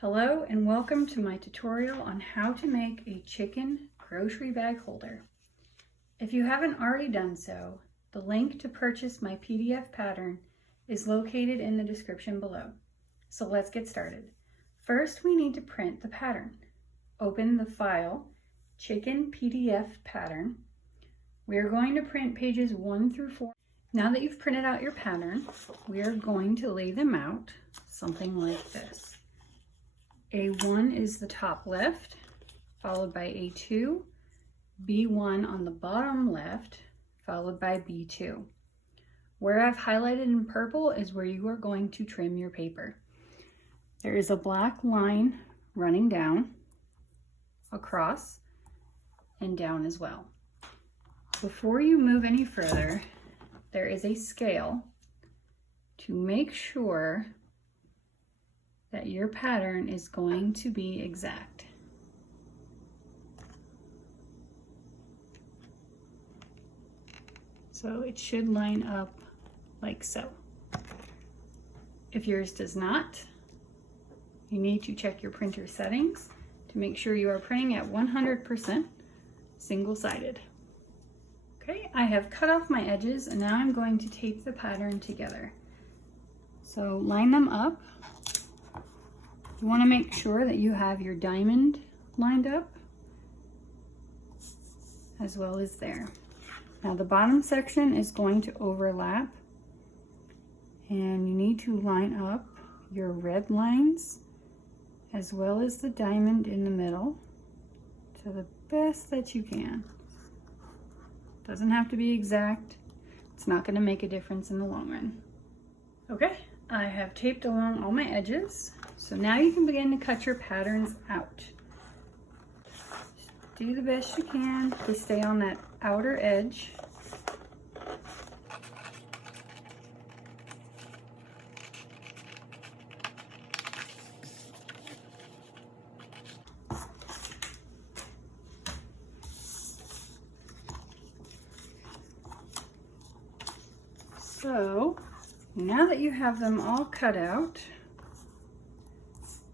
Hello and welcome to my tutorial on how to make a chicken grocery bag holder. If you haven't already done so, the link to purchase my PDF pattern is located in the description below. So let's get started. First, we need to print the pattern. Open the file, Chicken PDF Pattern. We are going to print pages 1 through 4. Now that you've printed out your pattern, we are going to lay them out something like this. A1 is the top left, followed by A2, B1 on the bottom left, followed by B2. Where I've highlighted in purple is where you are going to trim your paper. There is a black line running down, across, and down as well. Before you move any further, there is a scale to make sure that your pattern is going to be exact. So it should line up like so. If yours does not, you need to check your printer settings to make sure you are printing at 100% single-sided. Okay, I have cut off my edges and now I'm going to tape the pattern together. So line them up. You want to make sure that you have your diamond lined up as well as there. Now the bottom section is going to overlap and you need to line up your red lines as well as the diamond in the middle to the best that you can. Doesn't have to be exact. It's not going to make a difference in the long run. Okay, I have taped along all my edges. So now you can begin to cut your patterns out. Do the best you can to stay on that outer edge. So now that you have them all cut out,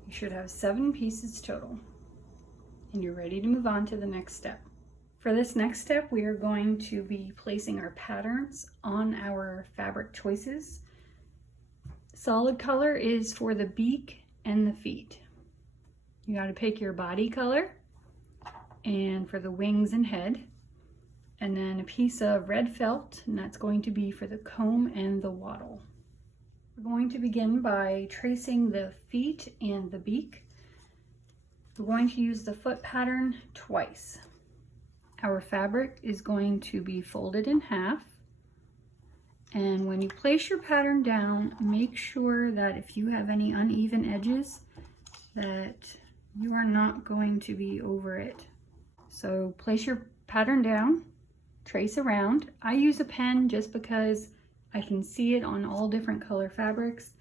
you should have 7 pieces total, and you're ready to move on to the next step. For this next step, we are going to be placing our patterns on our fabric choices. Solid color is for the beak and the feet. You got to pick your body color, and for the wings and head, and then a piece of red felt, and that's going to be for the comb and the wattle. We're going to begin by tracing the feet and the beak. We're going to use the foot pattern twice. Our fabric is going to be folded in half. And when you place your pattern down, make sure that if you have any uneven edges, that you are not going to be over it. So place your pattern down, trace around. I use a pen just because I can see it on all different color fabrics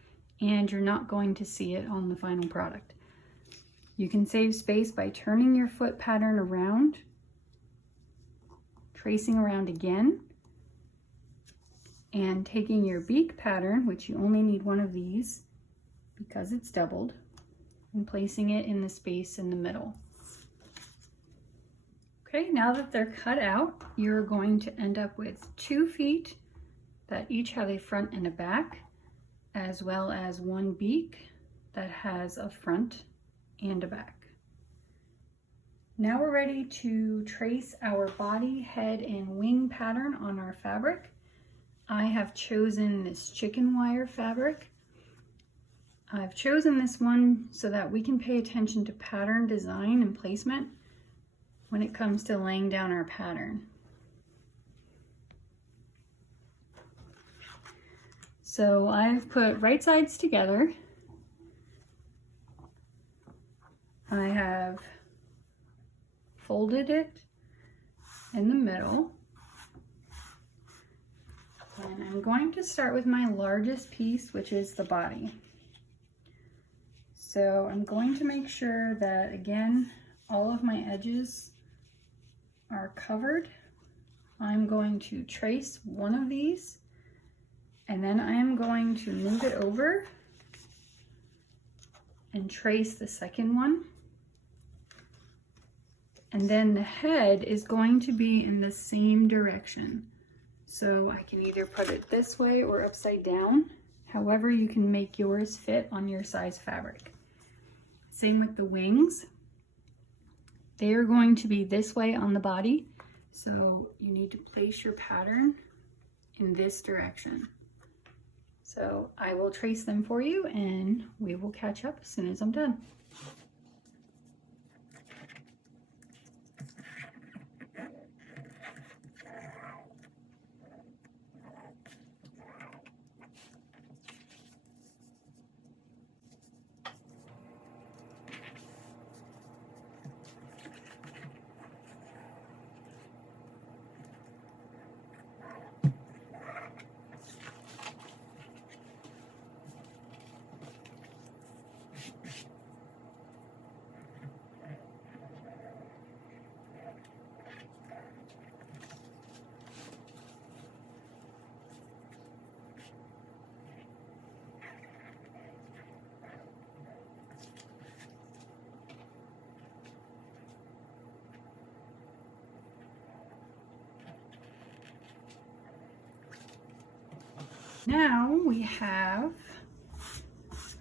and you're not going to see it on the final product. You can save space by turning your foot pattern around, tracing around again, and taking your beak pattern, which you only need one of these because it's doubled, and placing it in the space in the middle. Okay, now that they're cut out, you're going to end up with 2 feet that each have a front and a back, as well as 1 beak that has a front and a back. Now we're ready to trace our body, head, and wing pattern on our fabric. I have chosen this chicken wire fabric. I've chosen this one so that we can pay attention to pattern design and placement when it comes to laying down our pattern. So I've put right sides together. I have folded it in the middle. And I'm going to start with my largest piece, which is the body. So I'm going to make sure that, again, all of my edges are covered. I'm going to trace one of these, and then I am going to move it over and trace the second one. And then the head is going to be in the same direction. So I can either put it this way or upside down. However, you can make yours fit on your size fabric. Same with the wings. They are going to be this way on the body. So you need to place your pattern in this direction. So I will trace them for you and we will catch up as soon as I'm done. Now we have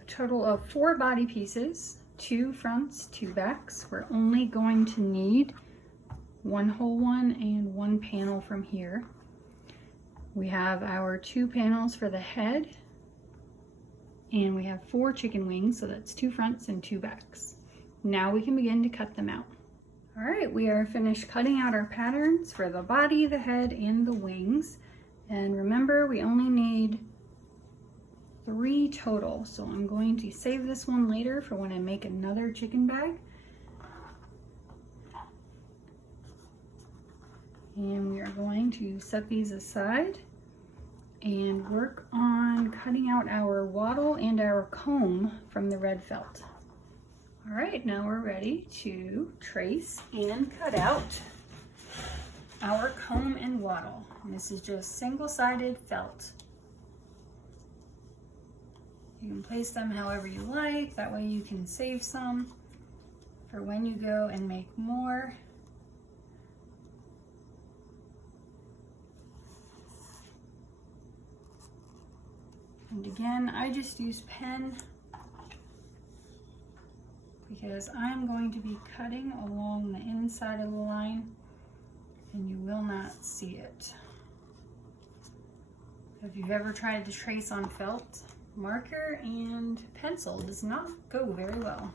a total of 4 body pieces, 2 fronts, 2 backs. We're only going to need 1 whole one and 1 panel from here. We have our 2 panels for the head, and we have 4 chicken wings, so that's 2 fronts and 2 backs. Now we can begin to cut them out. All right, we are finished cutting out our patterns for the body, the head, and the wings. And remember, we only need 3 total. So I'm going to save this one later for when I make another chicken bag. And we are going to set these aside and work on cutting out our wattle and our comb from the red felt. All right, now we're ready to trace and cut out our comb and wattle. And this is just single-sided felt. You can place them however you like. That way you can save some for when you go and make more. And again, I just use pen because I'm going to be cutting along the inside of the line and you will not see it. If you've ever tried to trace on felt, marker and pencil does not go very well.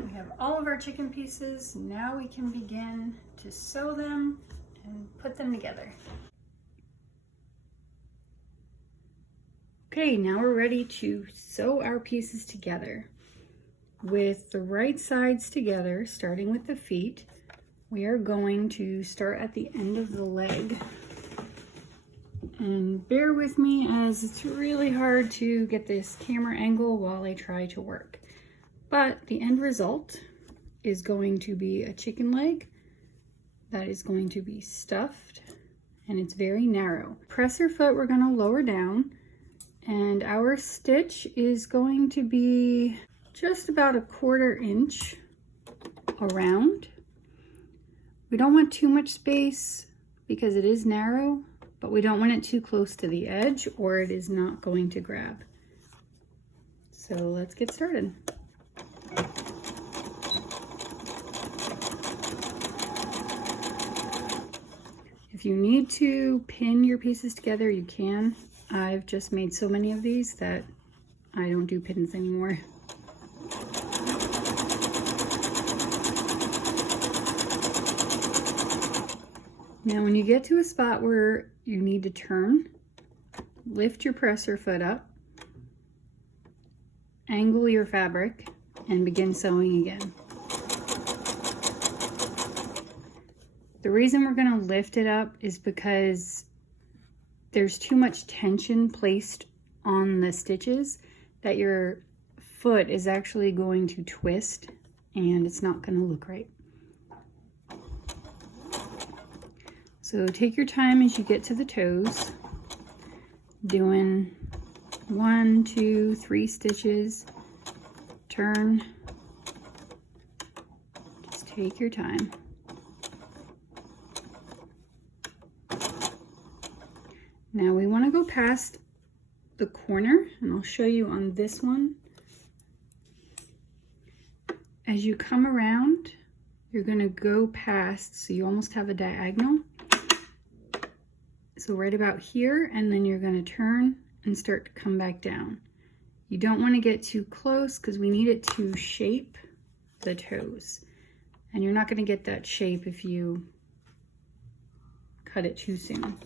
We have all of our chicken pieces. Now we can begin to sew them and put them together. Okay, now we're ready to sew our pieces together. With the right sides together, starting with the feet, we are going to start at the end of the leg. And bear with me as it's really hard to get this camera angle while I try to work. But the end result is going to be a chicken leg that is going to be stuffed, and it's very narrow. Presser foot we're going to lower down, and our stitch is going to be just about 1/4 inch around. We don't want too much space because it is narrow, but we don't want it too close to the edge or it is not going to grab. So let's get started. If you need to pin your pieces together, you can. I've just made so many of these that I don't do pins anymore. Now when you get to a spot where you need to turn, lift your presser foot up angle your fabric and begin sewing again. The reason we're going to lift it up is because there's too much tension placed on the stitches that your foot is actually going to twist and it's not going to look right. So take your time as you get to the toes, doing 1, 2, 3 stitches, turn, just take your time. Now we want to go past the corner, and I'll show you on this one. As you come around, you're going to go past, so you almost have a diagonal. So right about here, and then you're going to turn and start to come back down. You don't want to get too close because we need it to shape the toes. And you're not going to get that shape if you cut it too soon.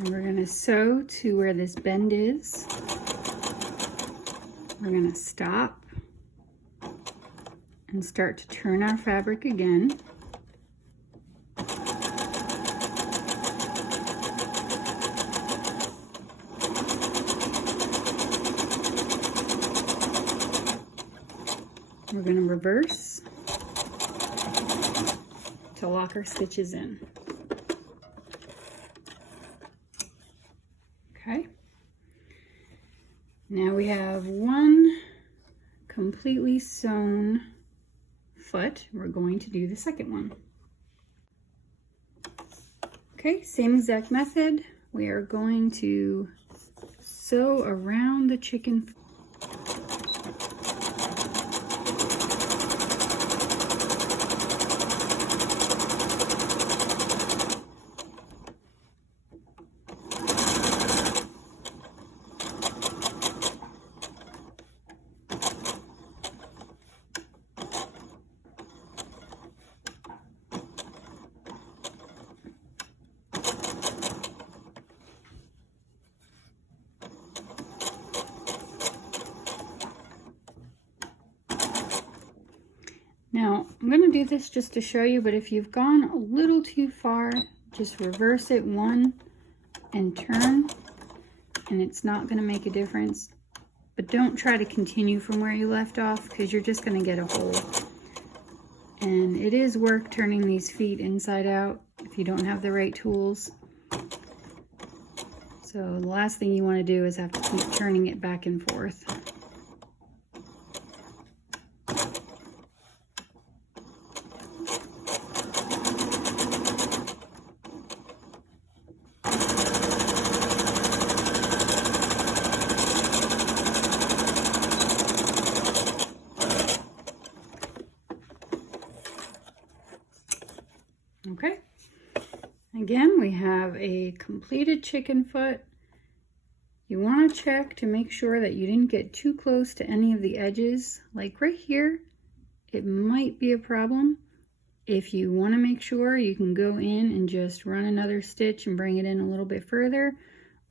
And we're going to sew to where this bend is. We're going to stop and start to turn our fabric again. We're going to reverse to lock our stitches in. Okay, now we have one completely sewn foot. We're going to do the second one. Okay, same exact method. We are going to sew around the chicken foot. Now, I'm going to do this just to show you, but if you've gone a little too far, just reverse it one and turn, and it's not going to make a difference. But don't try to continue from where you left off because you're just going to get a hole. And it is work turning these feet inside out if you don't have the right tools. So the last thing you want to do is have to keep turning it back and forth. Okay, again, we have a completed chicken foot. You want to check to make sure that you didn't get too close to any of the edges. Like right here, it might be a problem. If you want to make sure, you can go in and just run another stitch and bring it in a little bit further,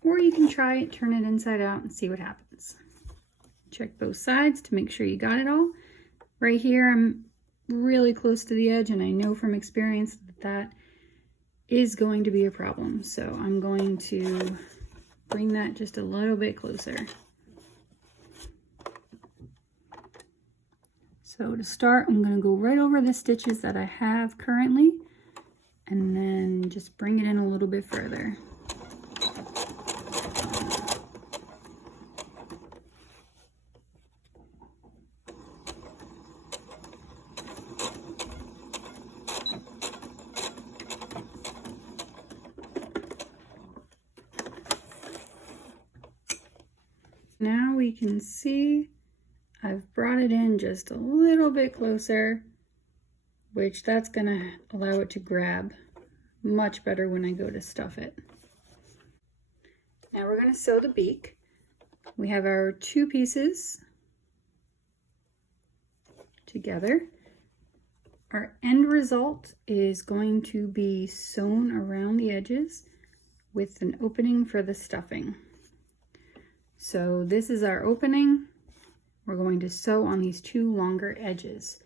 or you can try it, turn it inside out and see what happens. Check both sides to make sure you got it all. Right here, I'm really close to the edge, and I know from experience that that is going to be a problem. So I'm going to bring that just a little bit closer. So to start, I'm going to go right over the stitches that I have currently, and then just bring it in a little bit further. we can see I've brought it in just a little bit closer, which that's gonna allow it to grab much better when I go to stuff it. Now we're gonna sew the beak. We have our 2 pieces together. Our end result is going to be sewn around the edges with an opening for the stuffing. So this is our opening. We're going to sew on these 2 longer edges.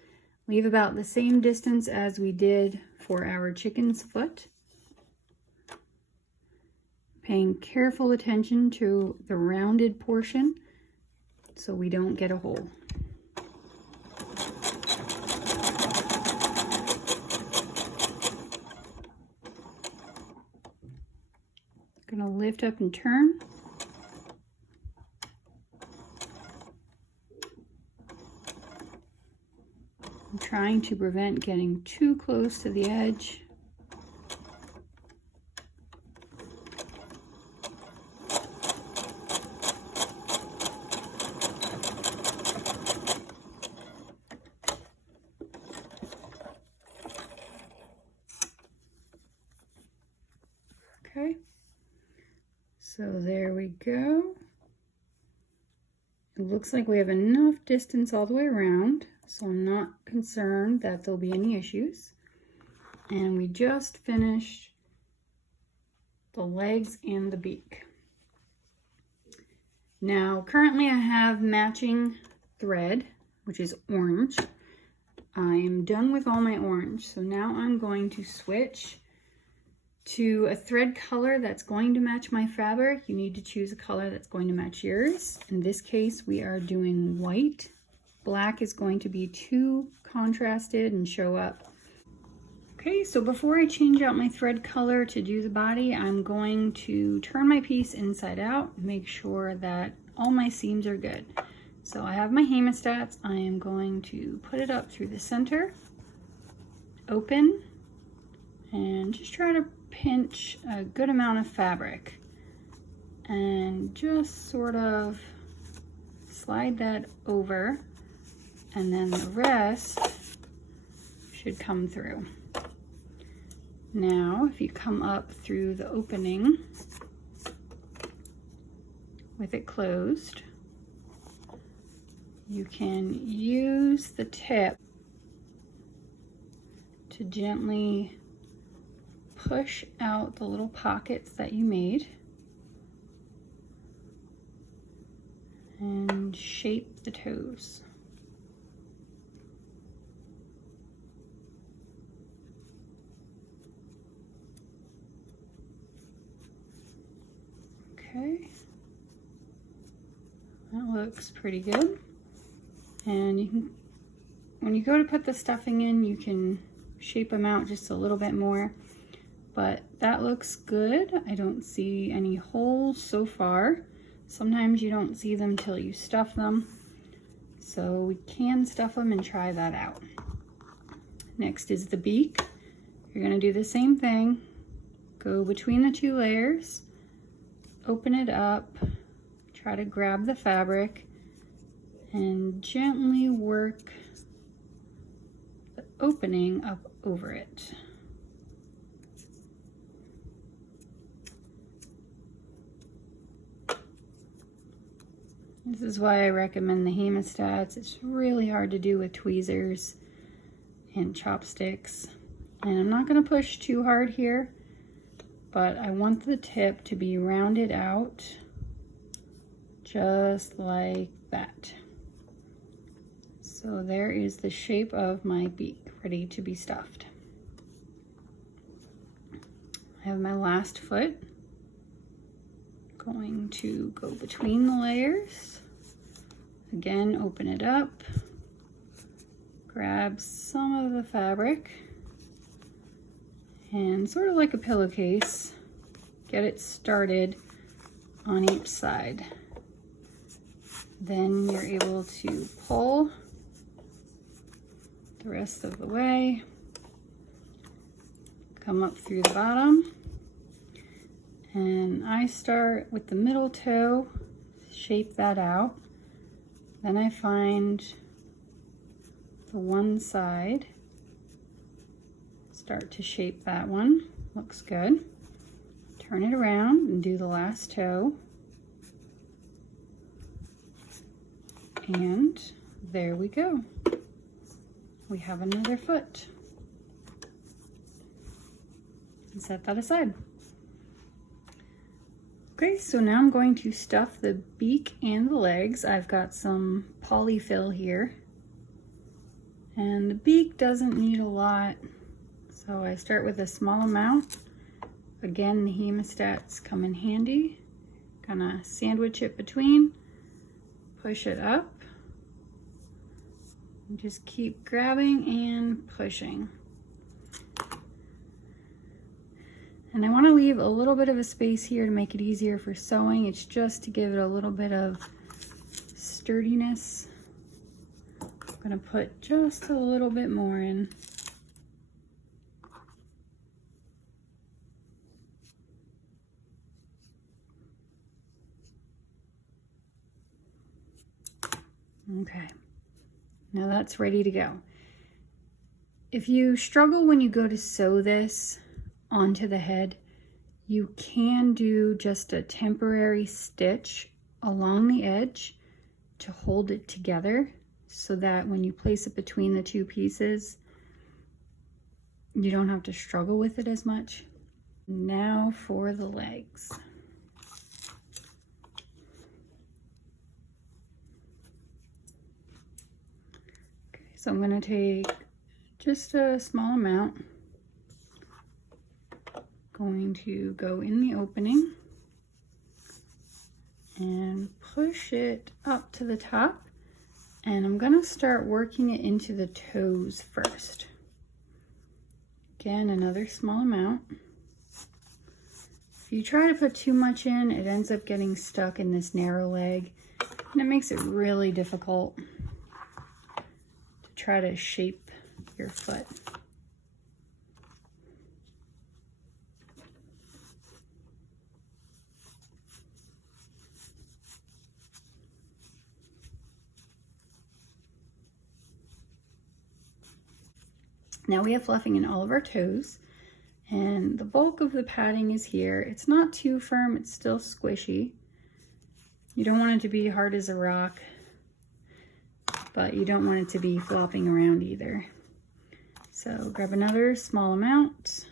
Leave about the same distance as we did for our chicken's foot. Paying careful attention to the rounded portion so we don't get a hole. Gonna lift up and turn. I'm trying to prevent getting too close to the edge. Okay, so there we go. It looks like we have enough distance all the way around, so I'm not concerned that there'll be any issues. And we just finished the legs and the beak. Now, currently I have matching thread, which is orange. I am done with all my orange, so now I'm going to switch to a thread color that's going to match my fabric. You need to choose a color that's going to match yours. In this case, we are doing white. Black is going to be too contrasted and show up. Okay, so before I change out my thread color to do the body, I'm going to turn my piece inside out, make sure that all my seams are good. So I have my hemostats. I am going to put it up through the center, open, and just try to pinch a good amount of fabric and just sort of slide that over, and then the rest should come through. Now, if you come up through the opening with it closed, you can use the tip to gently push out the little pockets that you made and shape the toes. Okay, that looks pretty good. And you can, when you go to put the stuffing in, you can shape them out just a little bit more. But that looks good. I don't see any holes so far. Sometimes you don't see them till you stuff them. So we can stuff them and try that out. Next is the beak. You're gonna do the same thing. Go between the 2 layers, open it up, try to grab the fabric, and gently work the opening up over it. This is why I recommend the hemostats. It's really hard to do with tweezers and chopsticks. And I'm not going to push too hard here, but I want the tip to be rounded out just like that. So there is the shape of my beak ready to be stuffed. I have my last foot. Going to go between the layers. Again, open it up, grab some of the fabric, and sort of like a pillowcase, get it started on each side. Then you're able to pull the rest of the way, come up through the bottom, and I start with the middle toe, shape that out. Then I find the one side, start to shape that one. Looks good. Turn it around and do the last toe. And there we go. We have another foot. And set that aside. Okay, so now I'm going to stuff the beak and the legs. I've got some polyfill here. And the beak doesn't need a lot, so I start with a small amount. Again, the hemostats come in handy. Gonna sandwich it between, push it up, and just keep grabbing and pushing. And I want to leave a little bit of a space here to make it easier for sewing. It's just to give it a little bit of sturdiness. I'm going to put just a little bit more in. Okay, now that's ready to go. If you struggle when you go to sew this onto the head, you can do just a temporary stitch along the edge to hold it together so that when you place it between the two pieces, you don't have to struggle with it as much. Now for the legs. Okay, so I'm going to take just a small amount. Going to go in the opening and push it up to the top, and I'm going to start working it into the toes first. Again, another small amount. If you try to put too much in, it ends up getting stuck in this narrow leg, and it makes it really difficult to try to shape your foot. Now we have fluffing in all of our toes, and the bulk of the padding is here. It's not too firm, it's still squishy. You don't want it to be hard as a rock, but you don't want it to be flopping around either. So grab another small amount,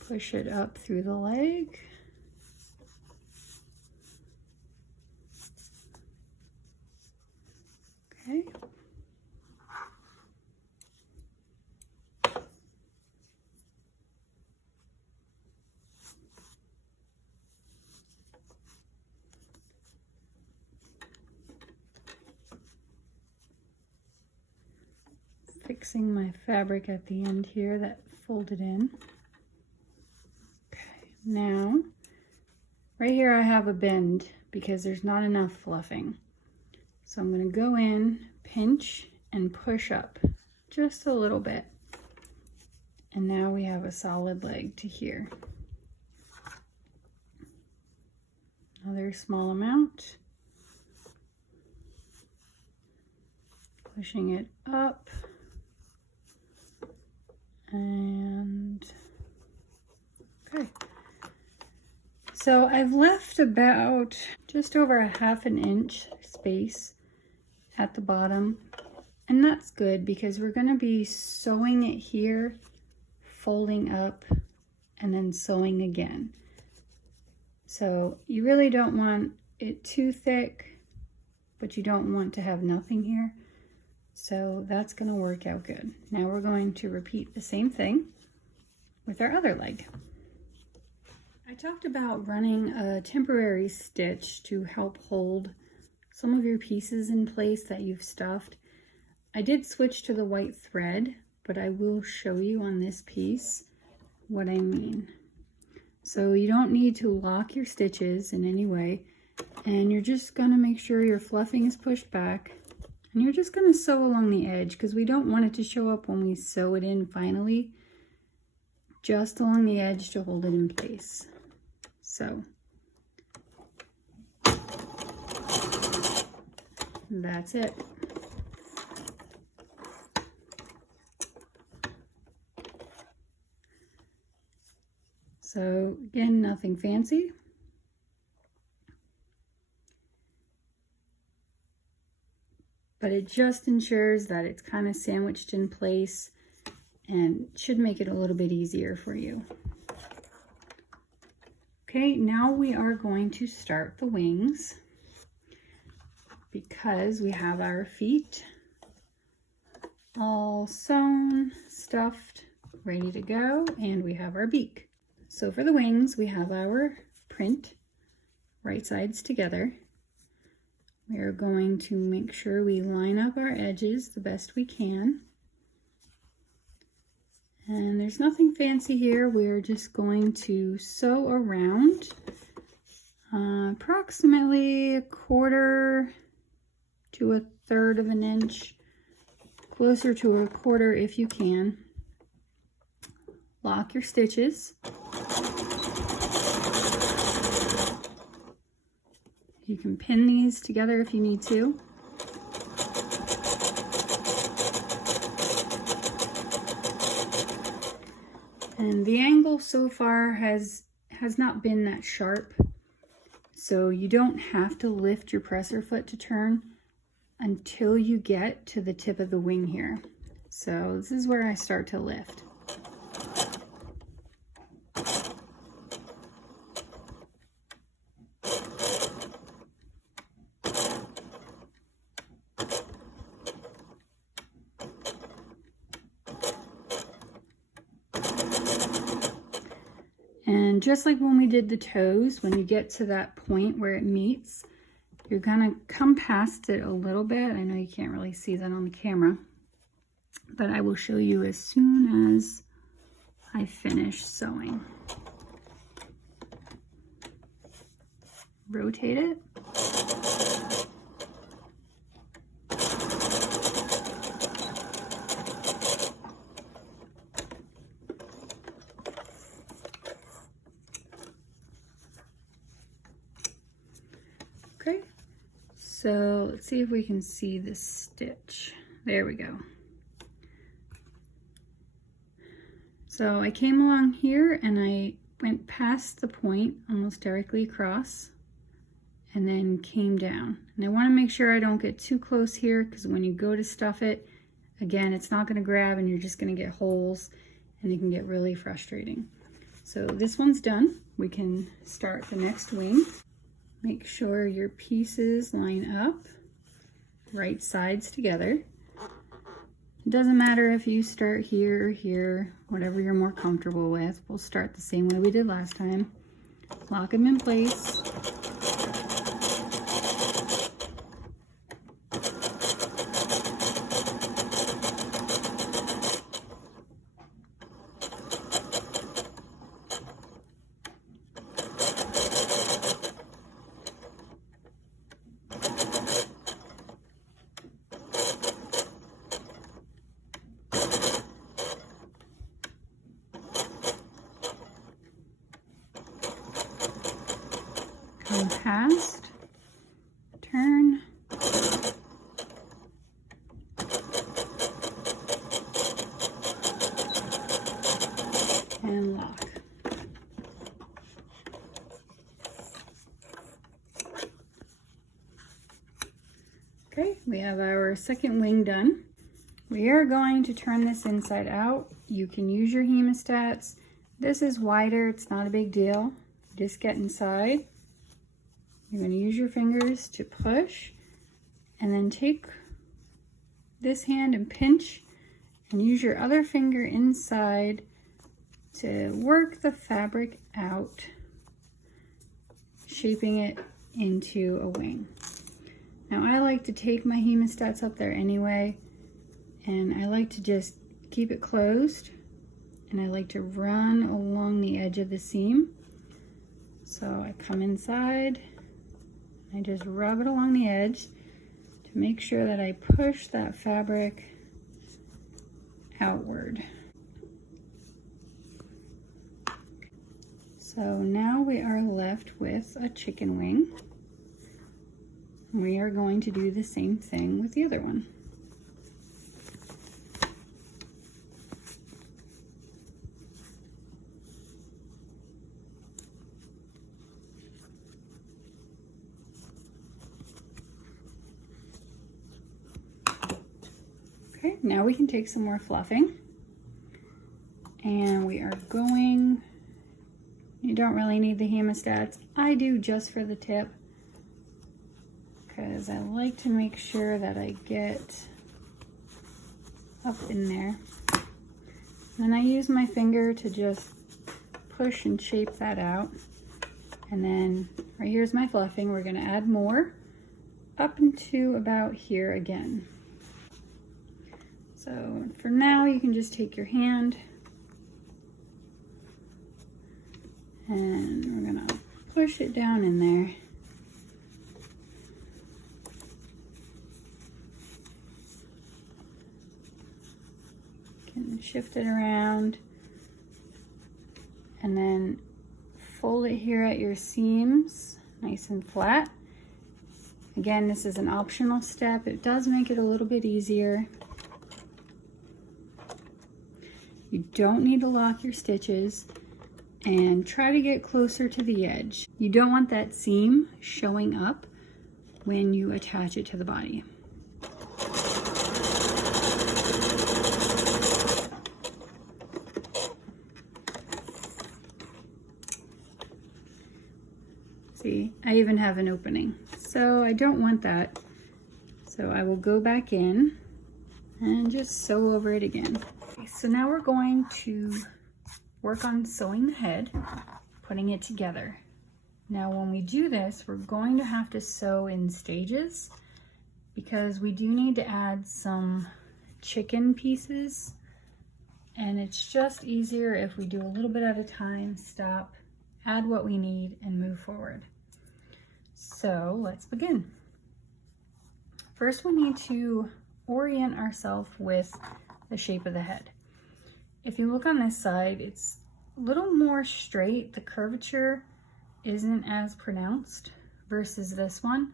push it up through the leg. Okay. Fixing my fabric at the end here that folded in. Okay, now right here I have a bend because there's not enough fluffing. So I'm going to go in, pinch, and push up just a little bit. And now we have a solid leg to here. Another small amount. Pushing it up. And okay, so I've left about just over a ½ inch space at the bottom, and that's good because we're going to be sewing it here, folding up, and then sewing again. So you really don't want it too thick, but you don't want to have nothing here. So that's going to work out good. Now we're going to repeat the same thing with our other leg. I talked about running a temporary stitch to help hold some of your pieces in place that you've stuffed. I did switch to the white thread, but I will show you on this piece what I mean. So you don't need to lock your stitches in any way, and you're just going to make sure your fluffing is pushed back. And you're just going to sew along the edge because we don't want it to show up when we sew it in finally. Just along the edge to hold it in place. So That's it. So again, nothing fancy. But it just ensures that it's kind of sandwiched in place and should make it a little bit easier for you. Okay, now we are going to start the wings because we have our feet all sewn, stuffed, ready to go, and we have our beak. So for the wings, we have our print right sides together. We are going to make sure we line up our edges the best we can. And there's nothing fancy here. We're just going to sew around approximately 1/4 to 1/3 of an inch, closer to 1/4 if you can. Lock your stitches. You can pin these together if you need to. And the angle so far has not been that sharp, so you don't have to lift your presser foot to turn until you get to the tip of the wing here. So this is where I start to lift. And just like when we did the toes, when you get to that point where it meets, you're gonna come past it a little bit. I know you can't really see that on the camera, but I will show you as soon as I finish sewing. Rotate it. Okay, so let's see if we can see the stitch. There we go. So I came along here and I went past the point almost directly across and then came down. And I want to make sure I don't get too close here, because when you go to stuff it, again, it's not going to grab and you're just going to get holes and it can get really frustrating. So this one's done. We can start the next wing. Make sure your pieces line up, right sides together. It doesn't matter if you start here or here, whatever you're more comfortable with. We'll start the same way we did last time. Lock them in place. Come past, turn, and lock. Okay, we have our second wing done. We are going to turn this inside out. You can use your hemostats. This is wider, it's not a big deal. Just get inside. You're going to use your fingers to push, and then take this hand and pinch, and use your other finger inside to work the fabric out, shaping it into a wing. Now I like to take my hemostats up there anyway, and I like to just keep it closed, and I like to run along the edge of the seam. So I come inside, I just rub it along the edge to make sure that I push that fabric outward. So now we are left with a chicken wing. We are going to do the same thing with the other one. Okay, now we can take some more fluffing, and we are going, you don't really need the hemostats. I do just for the tip, because I like to make sure that I get up in there. Then I use my finger to just push and shape that out. And then right here's my fluffing. We're gonna add more up into about here again. So for now, you can just take your hand and we're gonna push it down in there. Can shift it around and then fold it here at your seams, nice and flat. Again, this is an optional step. It does make it a little bit easier. You don't need to lock your stitches, and try to get closer to the edge. You don't want that seam showing up when you attach it to the body. See, I even have an opening, so I don't want that. So I will go back in and just sew over it again. Okay, so now we're going to work on sewing the head, putting it together. Now when we do this, we're going to have to sew in stages because we do need to add some chicken pieces, and it's just easier if we do a little bit at a time, stop, add what we need, and move forward. So let's begin. First, we need to orient ourselves with the shape of the head. If you look on this side, it's a little more straight. The curvature isn't as pronounced versus this one,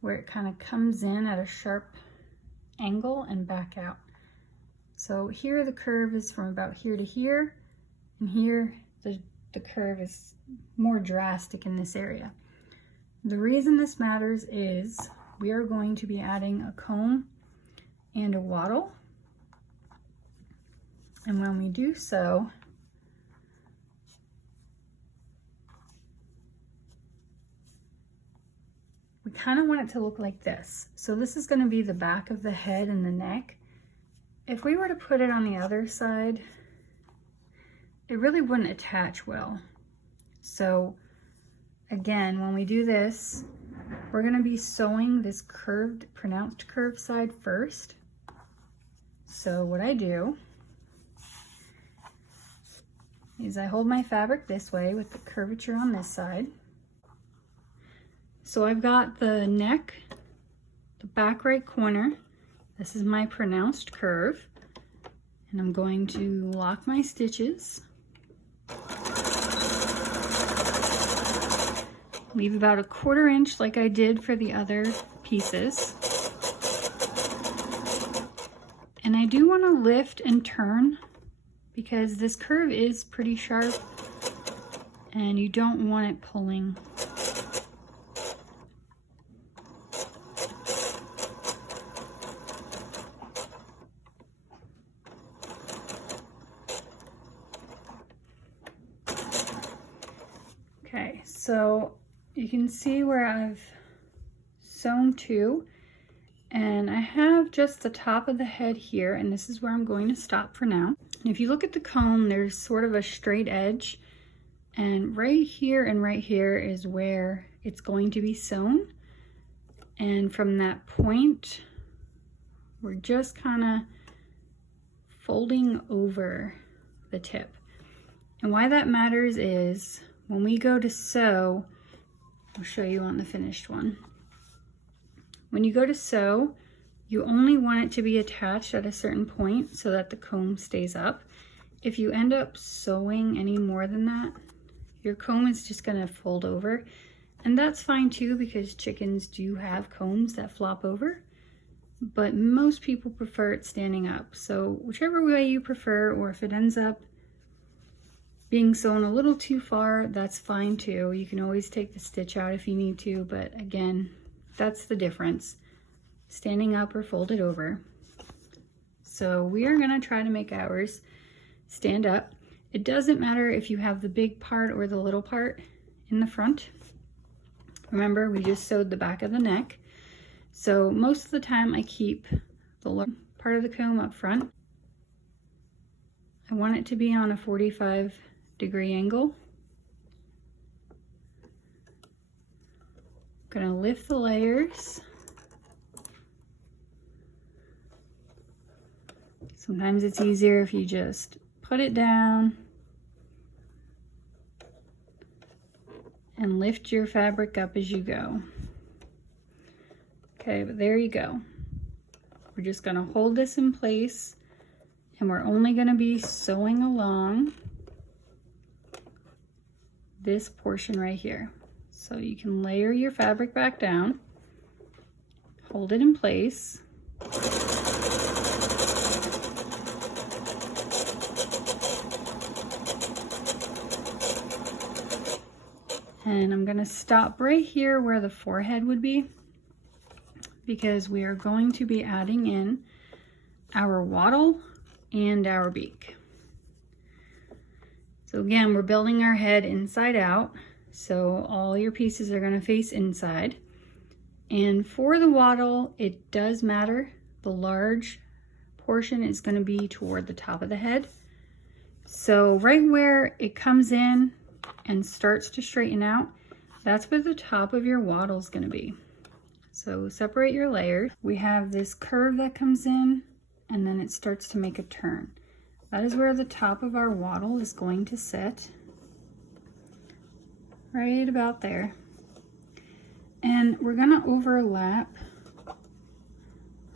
where it kind of comes in at a sharp angle and back out. So here the curve is from about here to here, and here the curve is more drastic in this area. The reason this matters is we are going to be adding a comb and a wattle. And when we do so, we kind of want it to look like this. So this is going to be the back of the head and the neck. If we were to put it on the other side, it really wouldn't attach well. So again, when we do this, we're going to be sewing this curved, pronounced curved side first. So what I do is I hold my fabric this way with the curvature on this side. So I've got the neck, the back right corner. This is my pronounced curve, and I'm going to lock my stitches. Leave about a 1/4 inch like I did for the other pieces. And I do want to lift and turn because this curve is pretty sharp and you don't want it pulling. Okay, so you can see where I've sewn to, and I have just the top of the head here, and this is where I'm going to stop for now. And if you look at the comb, there's sort of a straight edge, and right here is where it's going to be sewn. And from that point, we're just kind of folding over the tip. And why that matters is when we go to sew, I'll show you on the finished one. When you go to sew, you only want it to be attached at a certain point so that the comb stays up. If you end up sewing any more than that, your comb is just going to fold over, And that's fine too, because chickens do have combs that flop over, but most people prefer it standing up. So whichever way you prefer, or if it ends up being sewn a little too far, that's fine too. You can always take the stitch out if you need to, but again, that's the difference, standing up or folded over. So we are gonna try to make ours stand up. It doesn't matter if you have the big part or the little part in the front. Remember, we just sewed the back of the neck. So most of the time I keep the lower part of the comb up front. I want it to be on a 45-degree angle. I'm gonna lift the layers. Sometimes it's easier if you just put it down and lift your fabric up as you go. Okay, but there you go. We're just gonna hold this in place, and we're only gonna be sewing along this portion right here. So you can layer your fabric back down, hold it in place. And I'm gonna stop right here where the forehead would be, because we are going to be adding in our wattle and our beak. So again, we're building our head inside out, so all your pieces are gonna face inside. And for the wattle, it does matter. The large portion is gonna be toward the top of the head. So right where it comes in and starts to straighten out, that's where the top of your wattle is going to be. So separate your layers. We have this curve that comes in, and then it starts to make a turn. That is where the top of our wattle is going to sit, right about there. And we're going to overlap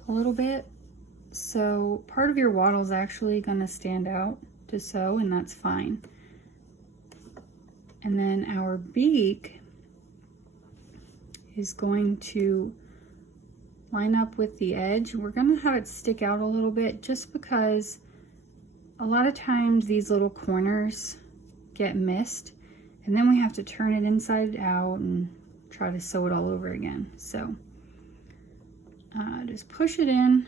a little bit, so part of your wattle is actually going to stand out to sew, and that's fine. And then our beak is going to line up with the edge. We're going to have it stick out a little bit, just because a lot of times these little corners get missed, and then we have to turn it inside out and try to sew it all over again. So just push it in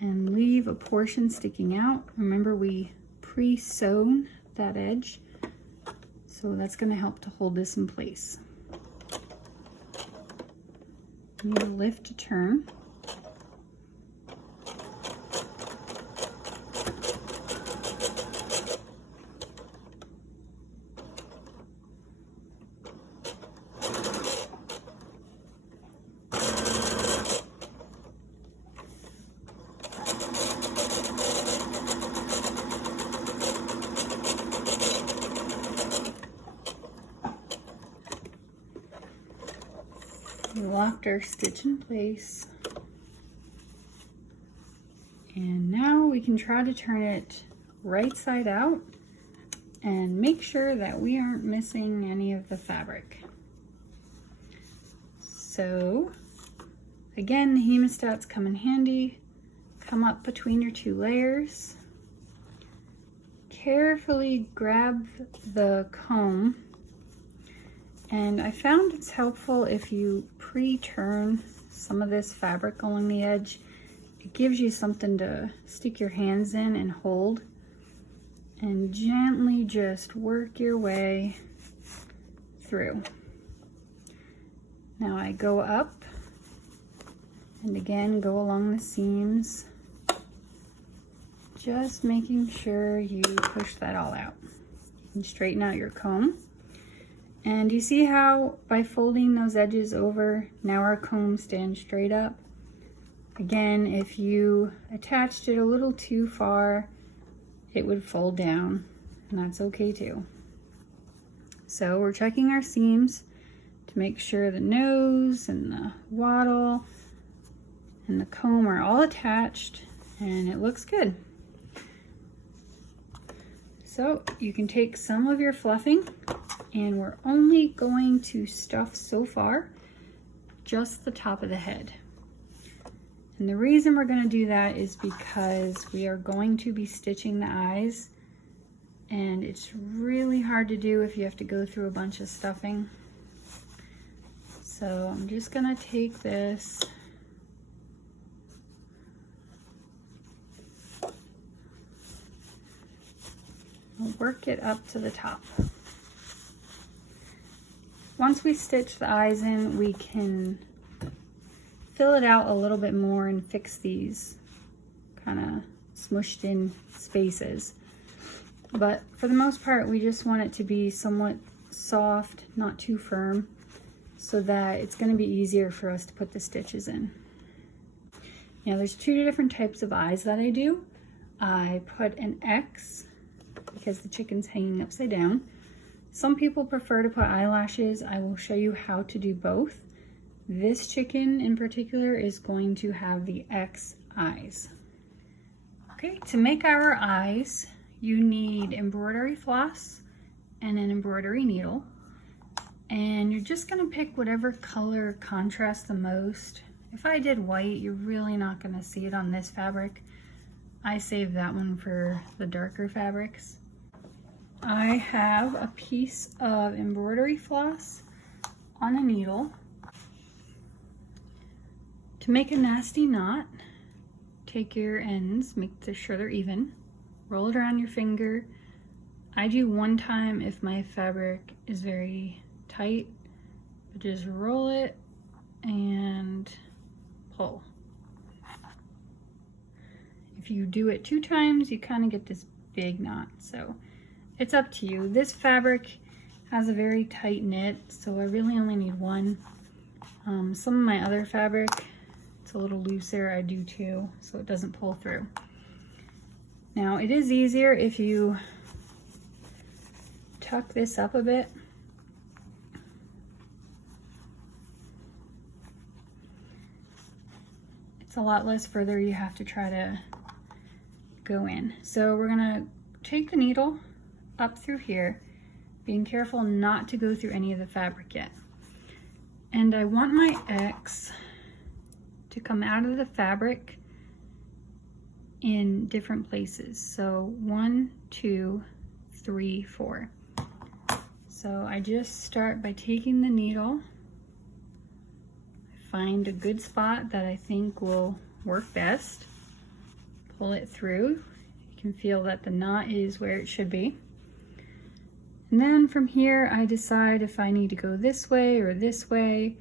and leave a portion sticking out. Remember, we pre-sewn that edge, so that's going to help to hold this in place. You need to lift to turn. We locked our stitch in place, and now we can try to turn it right side out and make sure that we aren't missing any of the fabric. So again, the hemostats come in handy. Come up between your two layers, carefully grab the comb. And I found it's helpful if you pre-turn some of this fabric along the edge. It gives you something to stick your hands in and hold, and gently just work your way through. Now I go up and again go along the seams, just making sure you push that all out. You can straighten out your comb. And you see how by folding those edges over, now our comb stands straight up. Again, if you attached it a little too far, it would fold down, and that's okay too. So we're checking our seams to make sure the nose and the wattle and the comb are all attached, and it looks good. So you can take some of your fluffing And we're only going to stuff so far just the top of the head. And the reason we're going to do that is because we are going to be stitching the eyes, and it's really hard to do if you have to go through a bunch of stuffing. So I'm just going to take this and work it up to the top. Once we stitch the eyes in, we can fill it out a little bit more and fix these kind of smushed in spaces. But for the most part, we just want it to be somewhat soft, not too firm, so that it's going to be easier for us to put the stitches in. Now there's two different types of eyes that I do. I put an X because the chicken's hanging upside down. Some people prefer to put eyelashes. I will show you how to do both. This chicken in particular is going to have the X eyes. Okay, to make our eyes, you need embroidery floss and an embroidery needle. And you're just gonna pick whatever color contrasts the most. If I did white, you're really not gonna see it on this fabric. I saved that one for the darker fabrics. I have a piece of embroidery floss on a needle. To make a nasty knot, take your ends, make sure they're even, roll it around your finger. I do one time if my fabric is very tight, but just roll it and pull. If you do it 2 times, you kind of get this big knot, so it's up to you. This fabric has a very tight knit, so I really only need one. Some of my other fabric, it's a little looser, I do too, so it doesn't pull through. Now it is easier if you tuck this up a bit. It's a lot less further you have to try to go in. So we're gonna take the needle up through here, being careful not to go through any of the fabric yet. And I want my X to come out of the fabric in different places. So 1, 2, 3, 4. So I just start by taking the needle, find a good spot that I think will work best, pull it through. You can feel that the knot is where it should be. And then from here, I decide if I need to go this way or this way.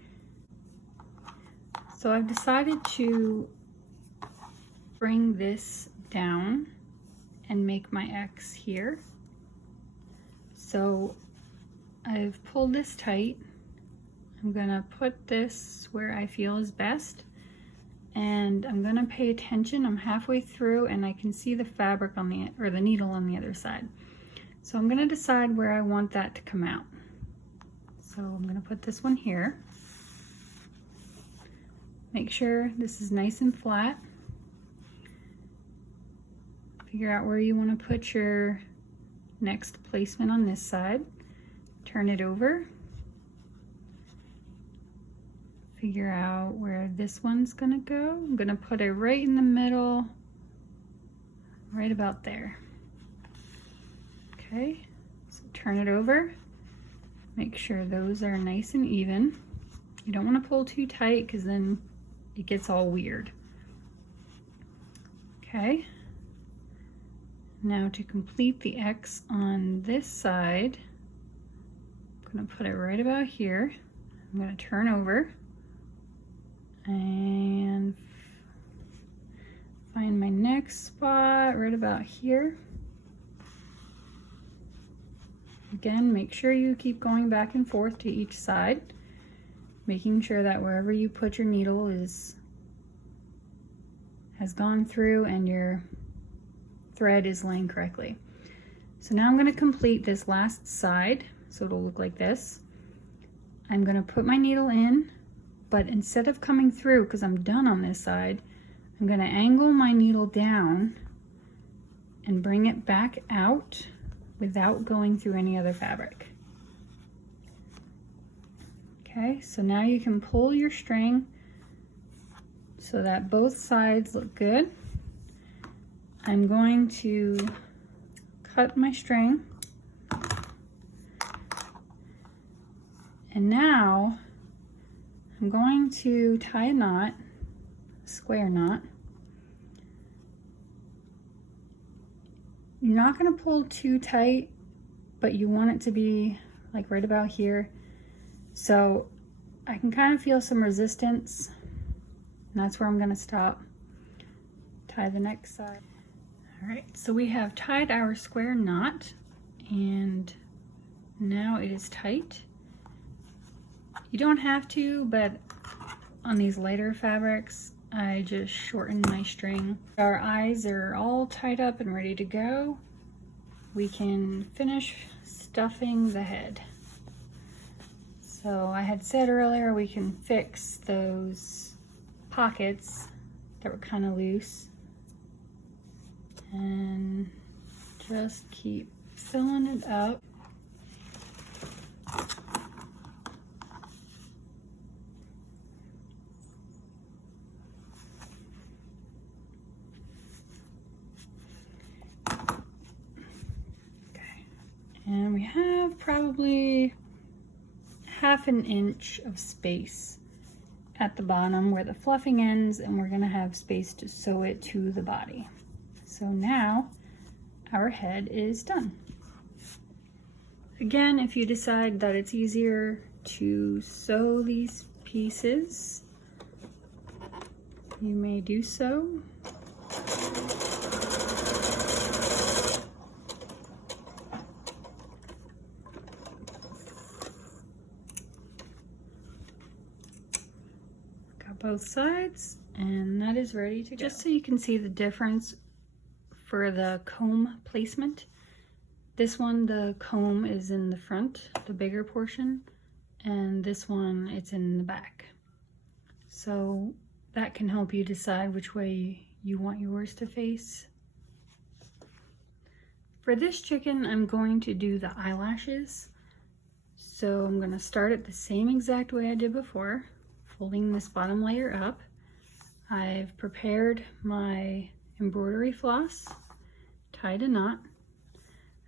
So I've decided to bring this down and make my X here. So I've pulled this tight. I'm gonna put this where I feel is best, and I'm gonna pay attention. I'm halfway through and I can see the fabric on the needle on the other side. So I'm gonna decide where I want that to come out. So I'm gonna put this one here. Make sure this is nice and flat. Figure out where you want to put your next placement on this side. Turn it over. Figure out where this one's gonna go. I'm gonna put it right in the middle, right about there. Okay, so turn it over. Make sure those are nice and even. You don't want to pull too tight because then it gets all weird. Okay, now to complete the X on this side, I'm going to put it right about here. I'm going to turn over and find my next spot right about here. Again, make sure you keep going back and forth to each side, making sure that wherever you put your needle has gone through and your thread is laying correctly. So now I'm going to complete this last side, so it'll look like this. I'm going to put my needle in, but instead of coming through, because I'm done on this side, I'm going to angle my needle down and bring it back out without going through any other fabric. Okay, so now you can pull your string so that both sides look good. I'm going to cut my string. And now I'm going to tie a knot, a square knot. You're not going to pull too tight, but you want it to be like right about here. So I can kind of feel some resistance, and that's where I'm going to stop. Tie the next side. All right, so we have tied our square knot, and now it is tight. You don't have to, but on these lighter fabrics, I just shorten my string. Our eyes are all tied up and ready to go. We can finish stuffing the head. So I had said earlier we can fix those pockets that were kind of loose and just keep filling it up. Okay, and we have probably ½ an inch of space at the bottom where the fluffing ends, and we're going to have space to sew it to the body. So now our head is done. Again, if you decide that it's easier to sew these pieces, you may do so. Both sides, and that is ready to go. Just so you can see the difference for the comb placement. This one, the comb is in the front, the bigger portion, and this one, it's in the back. So that can help you decide which way you want yours to face. For this chicken, I'm going to do the eyelashes. So I'm going to start it the same exact way I did before. Folding this bottom layer up. I've prepared my embroidery floss, tied a knot.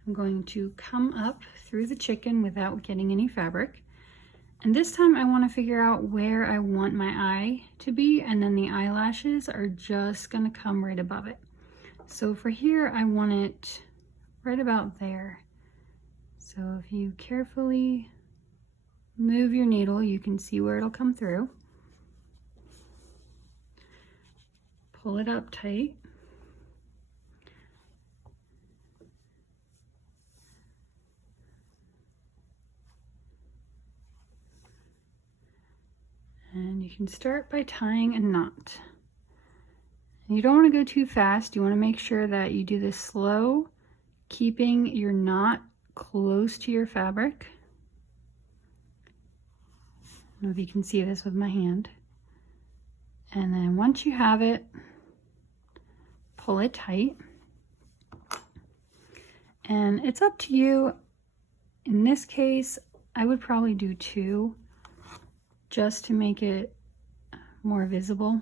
I'm going to come up through the chicken without getting any fabric. And this time I want to figure out where I want my eye to be, and then the eyelashes are just going to come right above it. So for here, I want it right about there. So if you carefully move your needle, you can see where it'll come through. Pull it up tight. And you can start by tying a knot. And you don't want to go too fast. You want to make sure that you do this slow, keeping your knot close to your fabric. I don't know if you can see this with my hand. And then once you have it, pull it tight. And it's up to you. In this case, I would probably do 2 just to make it more visible.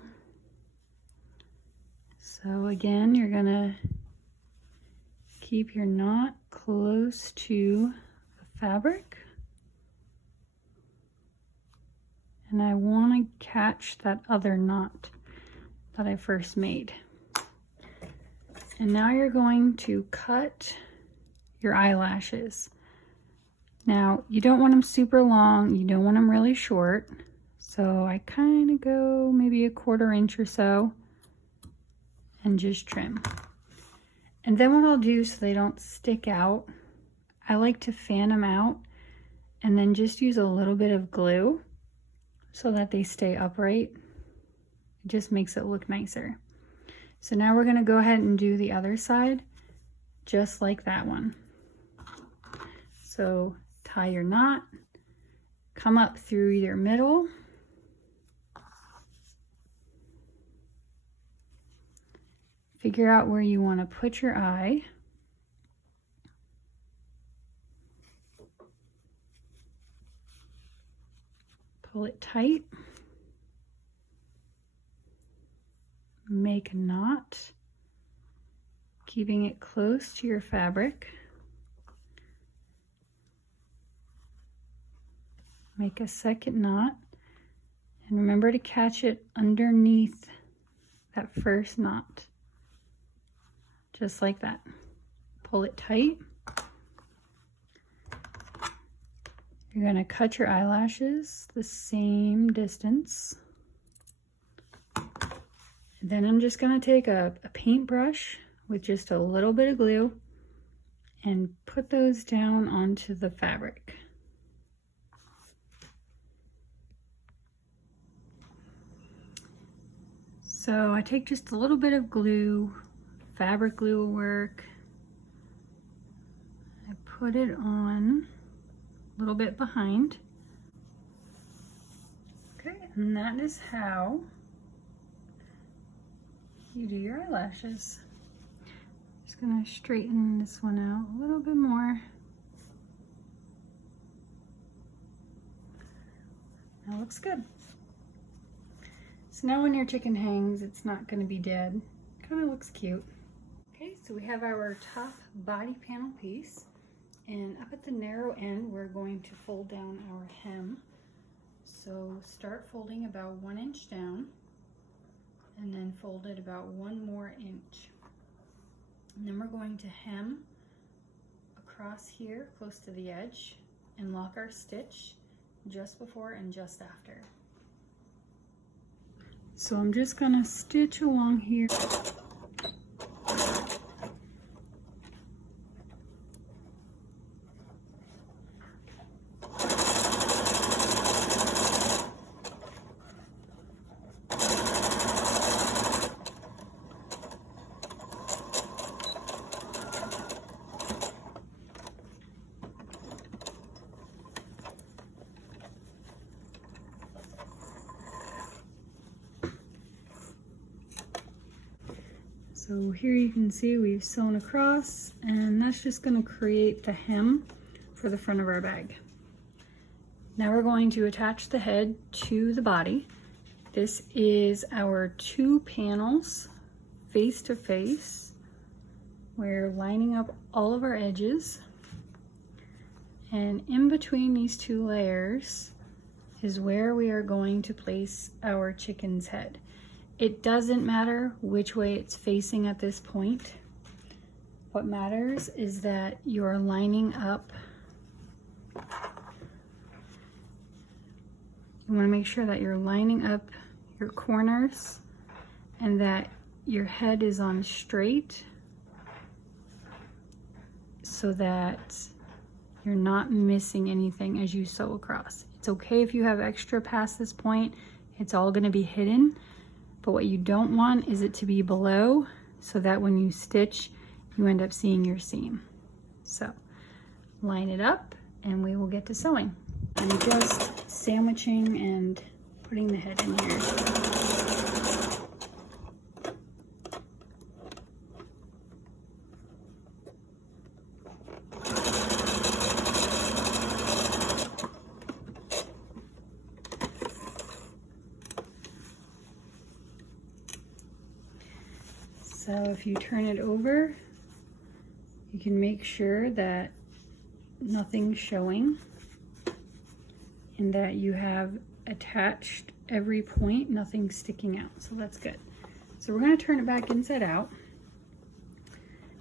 So again, you're gonna keep your knot close to the fabric. And I want to catch that other knot that I first made. And now you're going to cut your eyelashes. Now, you don't want them super long, you don't want them really short. So I kind of go maybe 1/4 inch or so and just trim. And then what I'll do so they don't stick out, I like to fan them out and then just use a little bit of glue so that they stay upright. It just makes it look nicer. So now we're going to go ahead and do the other side just like that one. So tie your knot, come up through your middle, figure out where you want to put your eye. Pull it tight. Make a knot, keeping it close to your fabric. Make a second knot, and remember to catch it underneath that first knot. Just like that. Pull it tight. You're going to cut your eyelashes the same distance. And then I'm just going to take a paintbrush with just a little bit of glue and put those down onto the fabric. So I take just a little bit of glue, fabric glue will work. I put it on a little bit behind. Okay, and that is how you do your eyelashes. Just gonna straighten this one out a little bit more. That looks good. So now when your chicken hangs, it's not gonna be dead. Kind of looks cute. Okay, so we have our top body panel piece, and up at the narrow end, we're going to fold down our hem. So start folding about 1 inch down, and then fold it about 1 more inch. And then we're going to hem across here, close to the edge, and lock our stitch just before and just after. So I'm just gonna stitch along here. So here you can see we've sewn across, and that's just going to create the hem for the front of our bag. Now we're going to attach the head to the body. This is our 2 panels face to face. We're lining up all of our edges, and in between these 2 layers is where we are going to place our chicken's head. It doesn't matter which way it's facing at this point. What matters is that you're lining up. You want to make sure that you're lining up your corners and that your head is on straight so that you're not missing anything as you sew across. It's okay if you have extra past this point. It's all going to be hidden. But what you don't want is it to be below, so that when you stitch, you end up seeing your seam. So line it up and we will get to sewing. I'm just sandwiching and putting the head in here. So if you turn it over, you can make sure that nothing's showing and that you have attached every point, nothing's sticking out. So that's good. So we're going to turn it back inside out,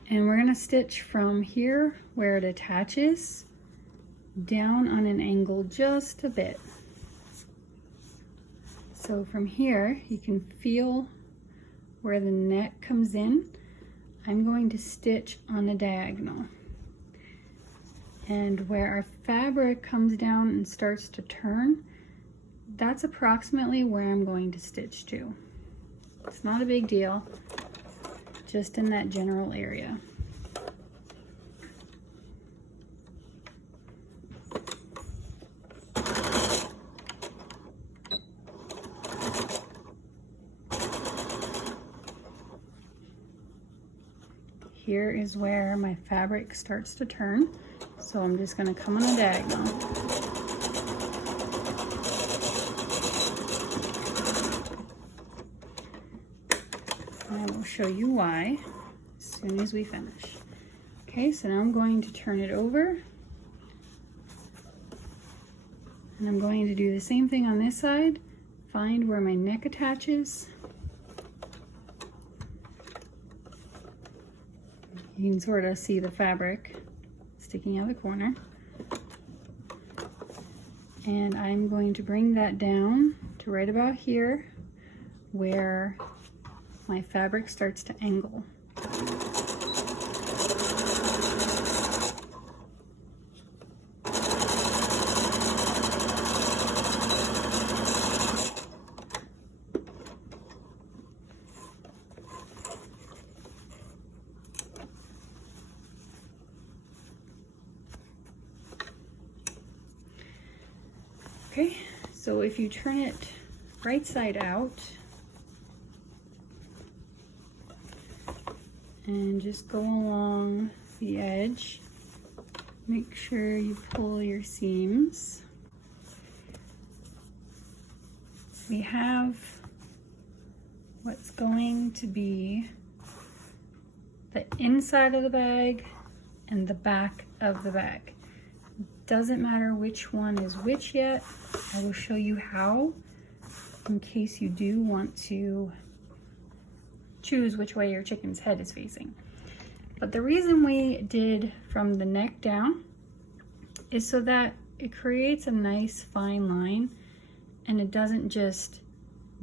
and we're going to stitch from here where it attaches down on an angle just a bit. So from here you can feel where the neck comes in. I'm going to stitch on a diagonal, and where our fabric comes down and starts to turn, that's approximately where I'm going to stitch to. It's not a big deal, just in that general area. Here is where my fabric starts to turn, so I'm just going to come on a diagonal. show you why as soon as we finish. Okay, so now I'm going to turn it over. And I'm going to do the same thing on this side. Find where my neck attaches. You can sort of see the fabric sticking out of the corner. And I'm going to bring that down to right about here where my fabric starts to angle. Okay, so if you turn it right side out and just go along the edge, make sure you pull your seams. We have what's going to be the inside of the bag and the back of the bag. Doesn't matter which one is which yet. I will show you how in case you do want to choose which way your chicken's head is facing. But the reason we did from the neck down is so that it creates a nice fine line and it doesn't just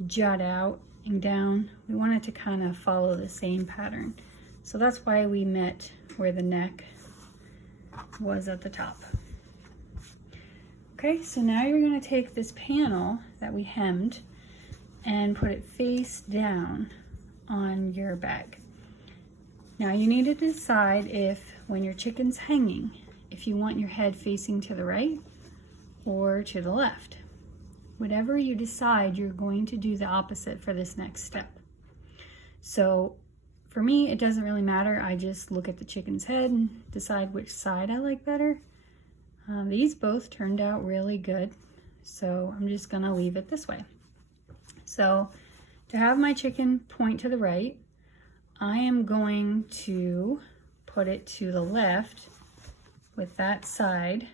jut out and down. We want it to kind of follow the same pattern. So that's why we met where the neck was at the top. Okay, so now you're going to take this panel that we hemmed and put it face down on your bag. Now you need to decide if, when your chicken's hanging, if you want your head facing to the right or to the left. Whatever you decide, you're going to do the opposite for this next step. So for me, it doesn't really matter. I just look at the chicken's head and decide which side I like better. These both turned out really good, so I'm just gonna leave it this way. So to have my chicken point to the right, I am going to put it to the left with that side.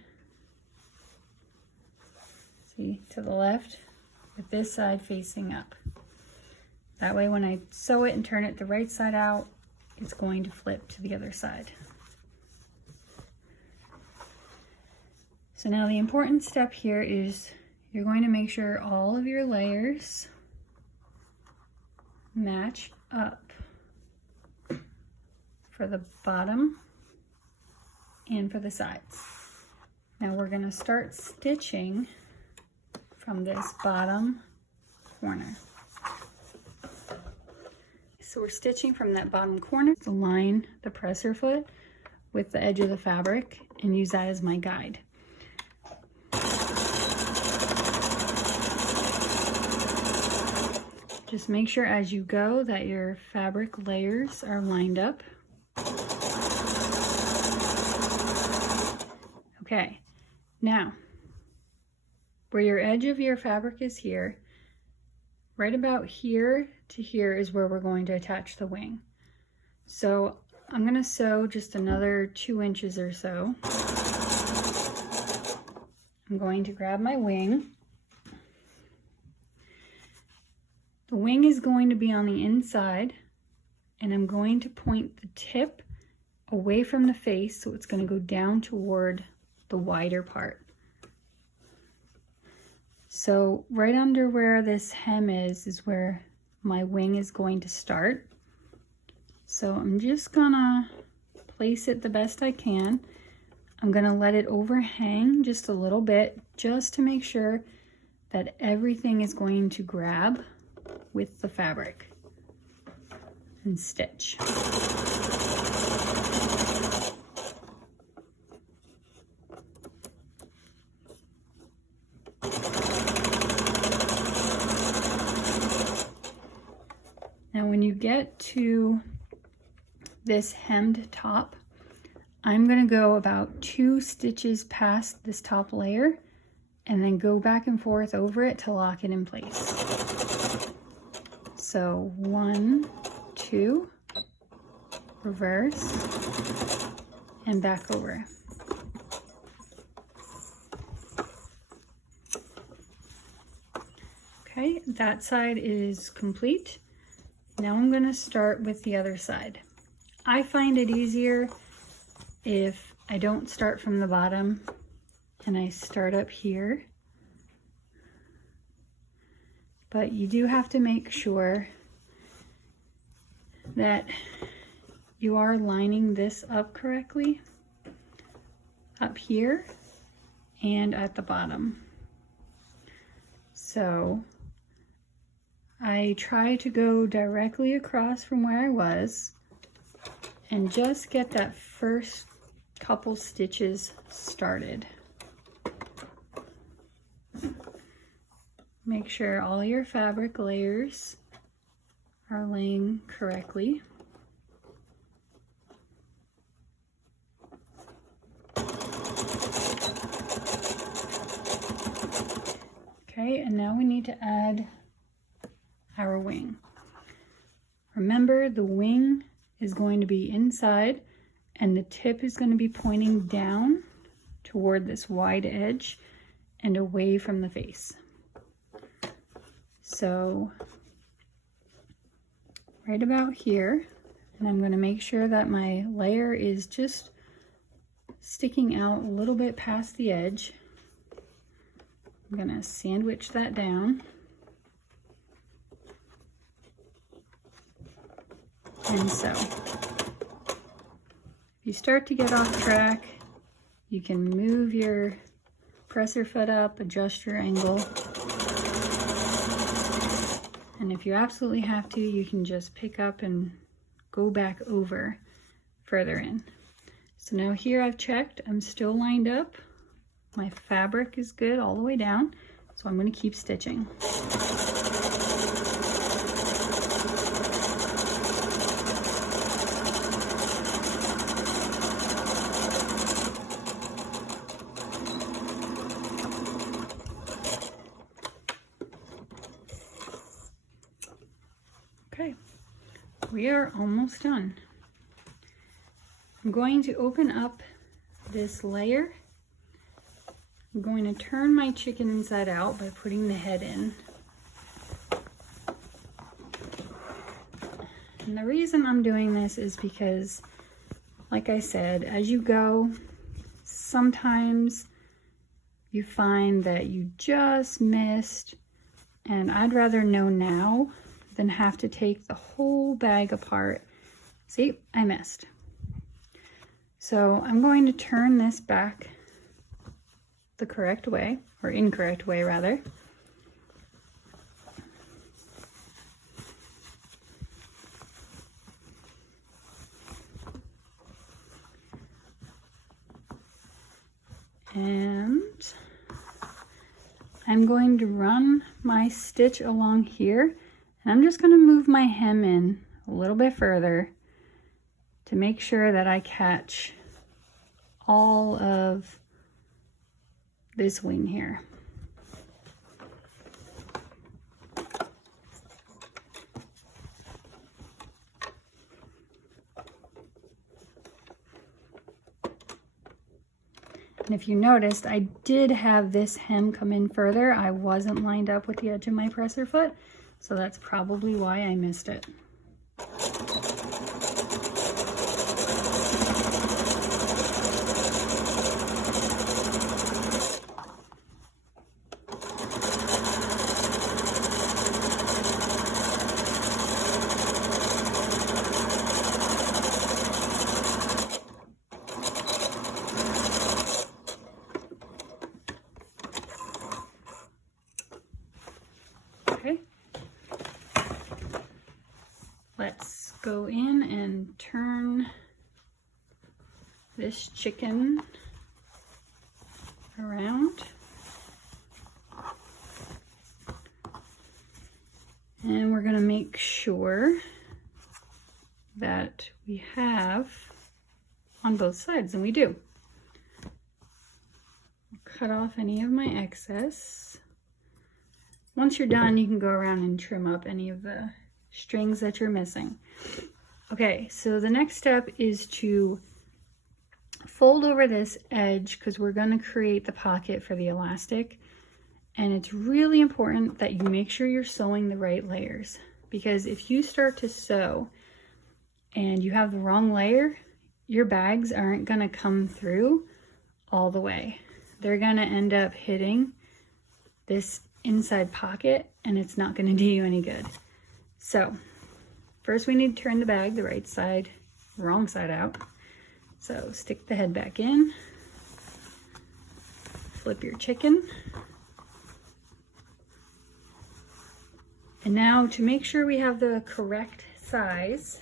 See, to the left with this side facing up. That way when I sew it and turn it the right side out, it's going to flip to the other side. So now the important step here is you're going to make sure all of your layers match up for the bottom and for the sides. Now we're going to start stitching from this bottom corner. So we're stitching from that bottom corner to line the presser foot with the edge of the fabric and use that as my guide. Just make sure as you go that your fabric layers are lined up. Okay, now where your edge of your fabric is here, right about here to here is where we're going to attach the wing. So I'm going to sew just another 2 inches or so. I'm going to grab my wing. The wing is going to be on the inside, and I'm going to point the tip away from the face, so it's going to go down toward the wider part. So right under where this hem is where my wing is going to start. So I'm just gonna place it the best I can. I'm gonna let it overhang just a little bit, just to make sure that everything is going to grab with the fabric and stitch. Now when you get to this hemmed top, I'm going to go about 2 stitches past this top layer and then go back and forth over it to lock it in place. So 1, 2, reverse, and back over. Okay, that side is complete. Now I'm going to start with the other side. I find it easier if I don't start from the bottom and I start up here. But you do have to make sure that you are lining this up correctly, up here and at the bottom. So I try to go directly across from where I was and just get that first couple stitches started. Make sure all your fabric layers are laying correctly. Okay, and now we need to add our wing. Remember, the wing is going to be inside and the tip is going to be pointing down toward this wide edge and away from the face. So right about here, and I'm going to make sure that my layer is just sticking out a little bit past the edge. I'm going to sandwich that down. And so, if you start to get off track, you can move your presser foot up, adjust your angle. And if you absolutely have to, you can just pick up and go back over further in. So now here I've checked, I'm still lined up. My fabric is good all the way down, so I'm going to keep stitching. Okay, we are almost done. I'm going to open up this layer. I'm going to turn my chicken inside out by putting the head in. And the reason I'm doing this is because, like I said, as you go, sometimes you find that you just missed, and I'd rather know now than have to take the whole bag apart. See, I missed. So I'm going to turn this back the correct way, or incorrect way rather. And I'm going to run my stitch along here, and I'm just going to move my hem in a little bit further to make sure that I catch all of this wing here. And if you noticed, I did have this hem come in further. I wasn't lined up with the edge of my presser foot, so that's probably why I missed it. Okay, let's go in and turn this chicken around. And we're going to make sure that we have on both sides, and we do. Cut off any of my excess. Once you're done, you can go around and trim up any of the strings that you're missing. Okay, so the next step is to fold over this edge because we're going to create the pocket for the elastic. And it's really important that you make sure you're sewing the right layers, because if you start to sew and you have the wrong layer, your bags aren't going to come through all the way. They're going to end up hitting this inside pocket and it's not going to do you any good. So first we need to turn the bag the right side, wrong side out. So stick the head back in, flip your chicken. And now to make sure we have the correct size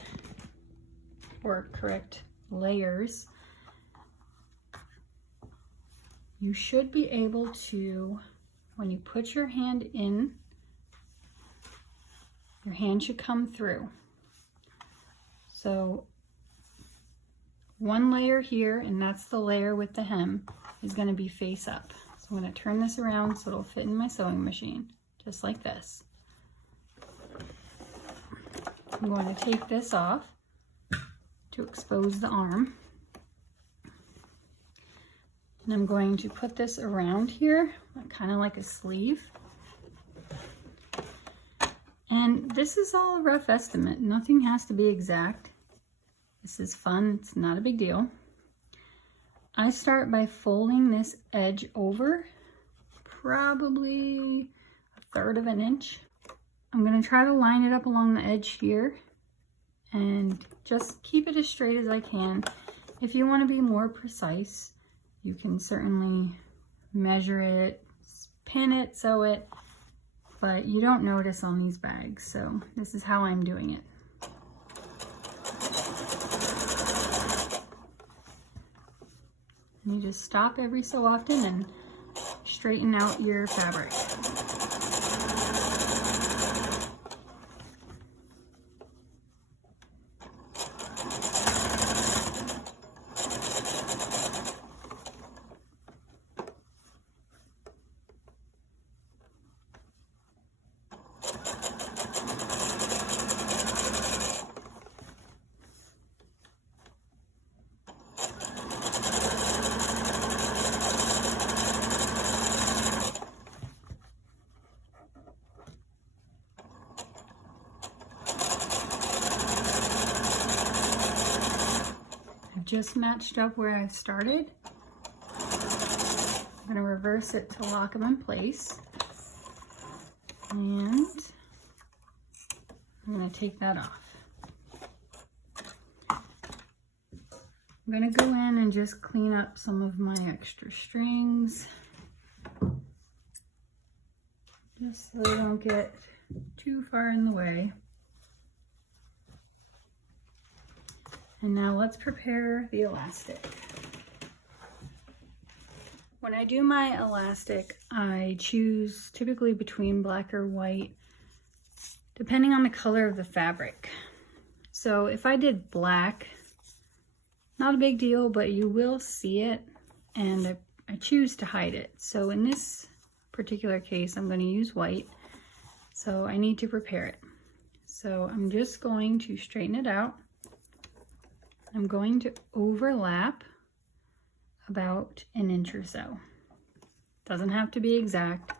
or correct layers, you should be able to, when you put your hand in, your hand should come through. So one layer here, and that's the layer with the hem, is going to be face up. So I'm going to turn this around so it'll fit in my sewing machine, just like this. I'm going to take this off to expose the arm. And I'm going to put this around here, kind of like a sleeve. And this is all a rough estimate. Nothing has to be exact. This is fun. It's not a big deal. I start by folding this edge over probably 1/3 of an inch. I'm going to try to line it up along the edge here and just keep it as straight as I can. If you want to be more precise, you can certainly measure it, pin it, sew it, but you don't notice on these bags. So this is how I'm doing it. And you just stop every so often and straighten out your fabric. Just matched up where I started. I'm going to reverse it to lock them in place. And I'm going to take that off. I'm going to go in and just clean up some of my extra strings, just so they don't get too far in the way. And now let's prepare the elastic. When I do my elastic, I choose typically between black or white, depending on the color of the fabric. So if I did black, not a big deal, but you will see it, and I choose to hide it. So in this particular case, I'm going to use white, so I need to prepare it. So I'm just going to straighten it out. I'm going to overlap about 1 inch or so. Doesn't have to be exact.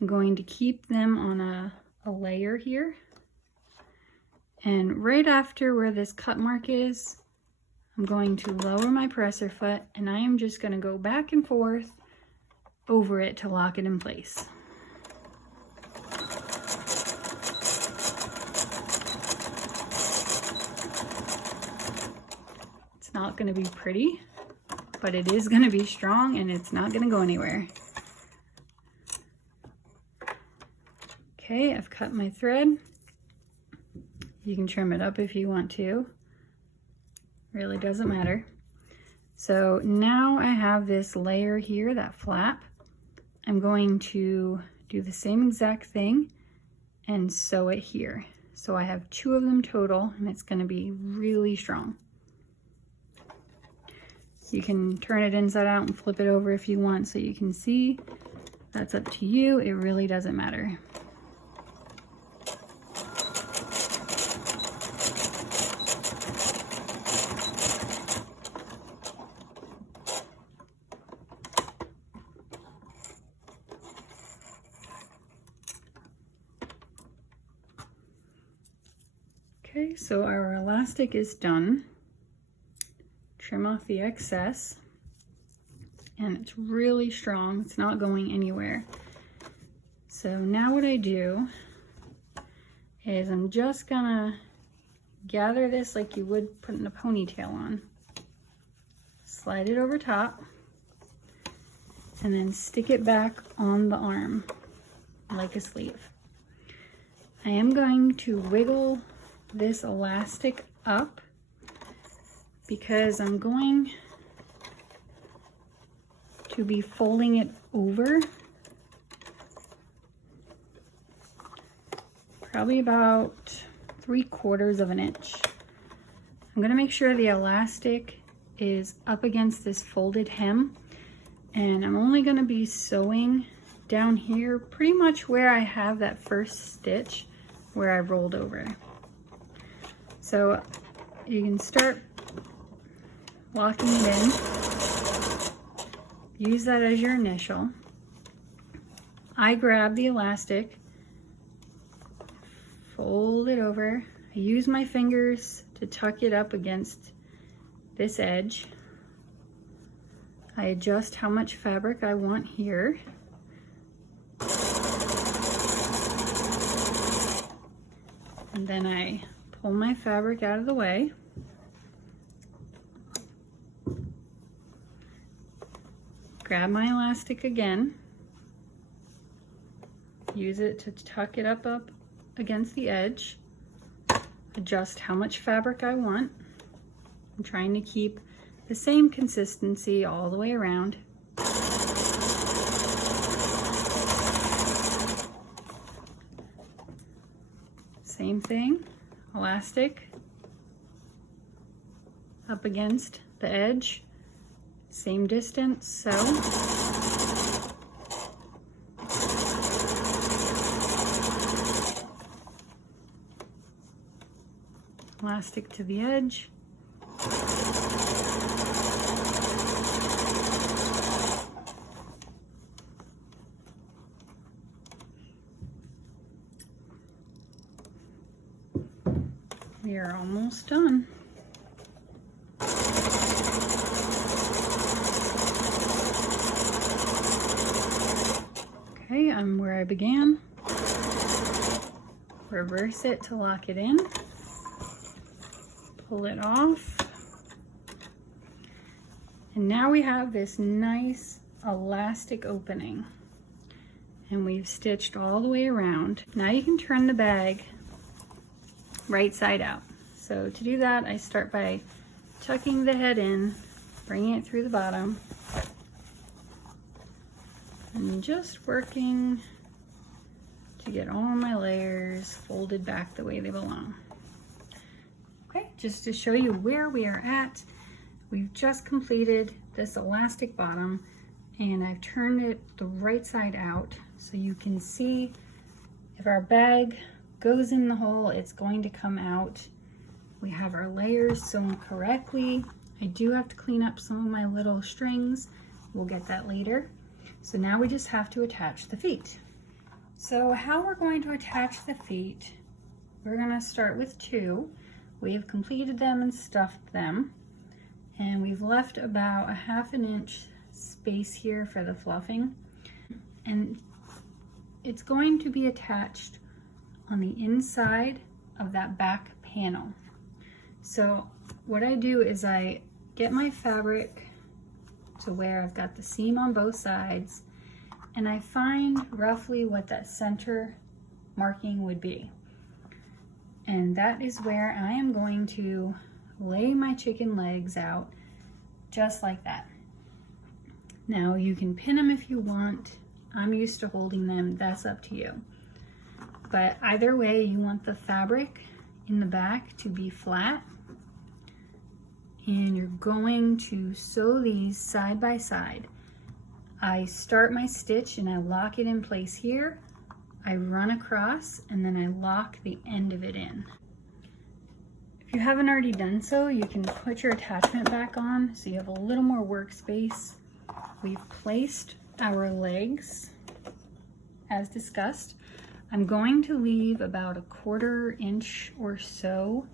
I'm going to keep them on a layer here. And right after where this cut mark is, I'm going to lower my presser foot, and I am just going to go back and forth over it to lock it in place. Not going to be pretty, but it is going to be strong and it's not going to go anywhere. Okay, I've cut my thread. You can trim it up if you want to. Really doesn't matter. So now I have this layer here, that flap. I'm going to do the same exact thing and sew it here. So I have 2 of them total, and it's going to be really strong. You can turn it inside out and flip it over if you want so you can see. That's up to you. It really doesn't matter. So our elastic is done. Trim off the excess. And it's really strong. It's not going anywhere. So now what I do is I'm just gonna gather this like you would putting a ponytail on. Slide it over top and then stick it back on the arm like a sleeve. I am going to wiggle this elastic up because I'm going to be folding it over probably about 3/4 of an inch. I'm going to make sure the elastic is up against this folded hem, and I'm only going to be sewing down here pretty much where I have that first stitch where I rolled over. So you can start locking it in. Use that as your initial. I grab the elastic, fold it over. I use my fingers to tuck it up against this edge. I adjust how much fabric I want here. And then I pull my fabric out of the way. Grab my elastic again. Use it to tuck it up against the edge. Adjust how much fabric I want. I'm trying to keep the same consistency all the way around. Same thing, elastic up against the edge, same distance, so. Elastic to the edge. We are almost done. Okay, I'm where I began. Reverse it to lock it in. Pull it off. And now we have this nice elastic opening. And we've stitched all the way around. Now you can turn the bag right side out. So to do that, I start by tucking the head in, bringing it through the bottom, and just working to get all my layers folded back the way they belong. Okay, just to show you where we are at, we've just completed this elastic bottom, and I've turned it the right side out so you can see if our bag goes in the hole, it's going to come out. We have our layers sewn correctly. I do have to clean up some of my little strings. We'll get that later. So now we just have to attach the feet. So how we're going to attach the feet, we're going to start with 2. We have completed them and stuffed them. And we've left about a 1/2 inch space here for the fluffing. And it's going to be attached on the inside of that back panel. So what I do is I get my fabric to where I've got the seam on both sides, and I find roughly what that center marking would be. And that is where I am going to lay my chicken legs out just like that. Now you can pin them if you want. I'm used to holding them, that's up to you. But either way, you want the fabric in the back to be flat, and you're going to sew these side by side. I start my stitch and I lock it in place here. I run across and then I lock the end of it in. If you haven't already done so, you can put your attachment back on so you have a little more workspace. We've placed our legs as discussed. I'm going to leave about a 1/4 inch or so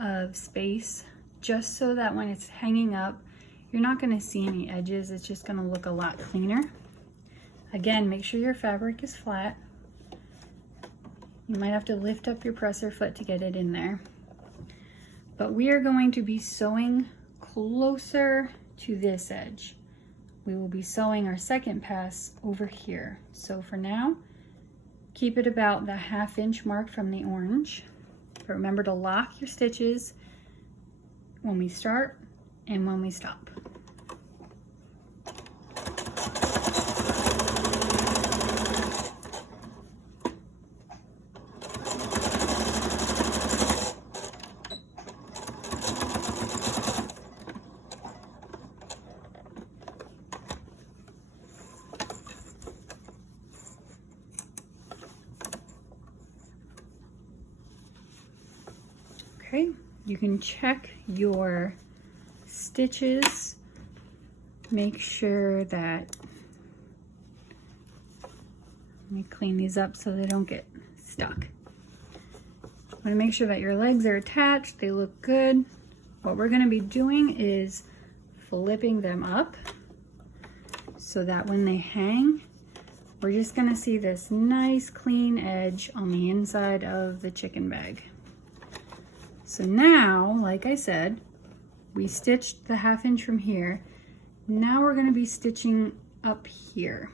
of space, just so that when it's hanging up, you're not going to see any edges. It's just going to look a lot cleaner. Again, make sure your fabric is flat. You might have to lift up your presser foot to get it in there. But we are going to be sewing closer to this edge. We will be sewing our second pass over here. So for now, keep it about the 1/2 inch mark from the orange. But remember to lock your stitches when we start and when we stop. Okay, you can check your stitches. Make sure that, let me clean these up so they don't get stuck. I want to make sure that your legs are attached, they look good. What we're going to be doing is flipping them up so that when they hang, we're just going to see this nice clean edge on the inside of the chicken bag. So now, like I said, we stitched the 1/2 inch from here. Now we're going to be stitching up here.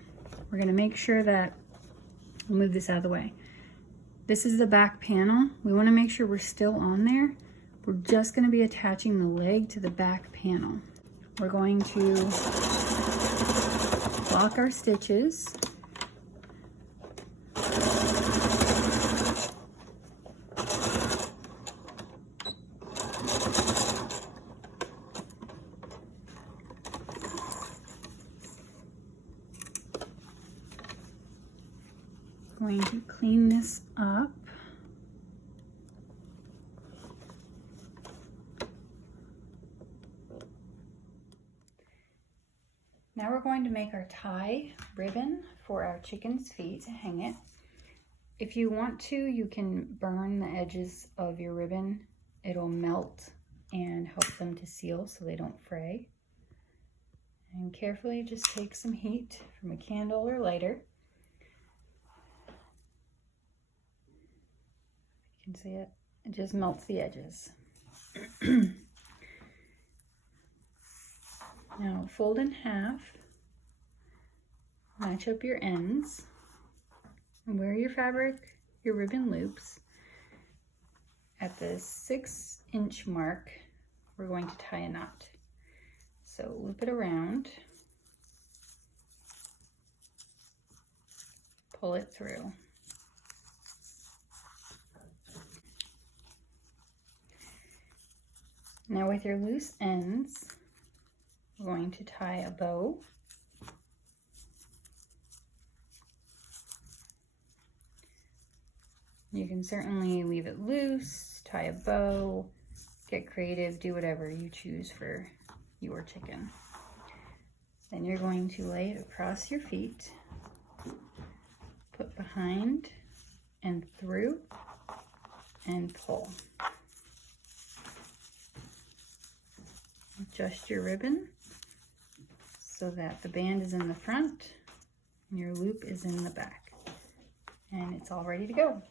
We're going to make sure that, we'll move this out of the way. This is the back panel. We want to make sure we're still on there. We're just going to be attaching the leg to the back panel. We're going to lock our stitches. Going to clean this up. Now we're going to make our tie ribbon for our chicken's feet to hang it. If you want to, you can burn the edges of your ribbon. It'll melt and help them to seal so they don't fray. And carefully just take some heat from a candle or lighter. You can see it, it just melts the edges. Now fold in half, match up your ends, and where your fabric, your ribbon loops. At the 6 inch mark, we're going to tie a knot. So loop it around, pull it through. Now with your loose ends, we're going to tie a bow. You can certainly leave it loose, tie a bow, get creative, do whatever you choose for your chicken. Then you're going to lay it across your feet, put behind and through, and pull. Adjust your ribbon so that the band is in the front and your loop is in the back. And it's all ready to go.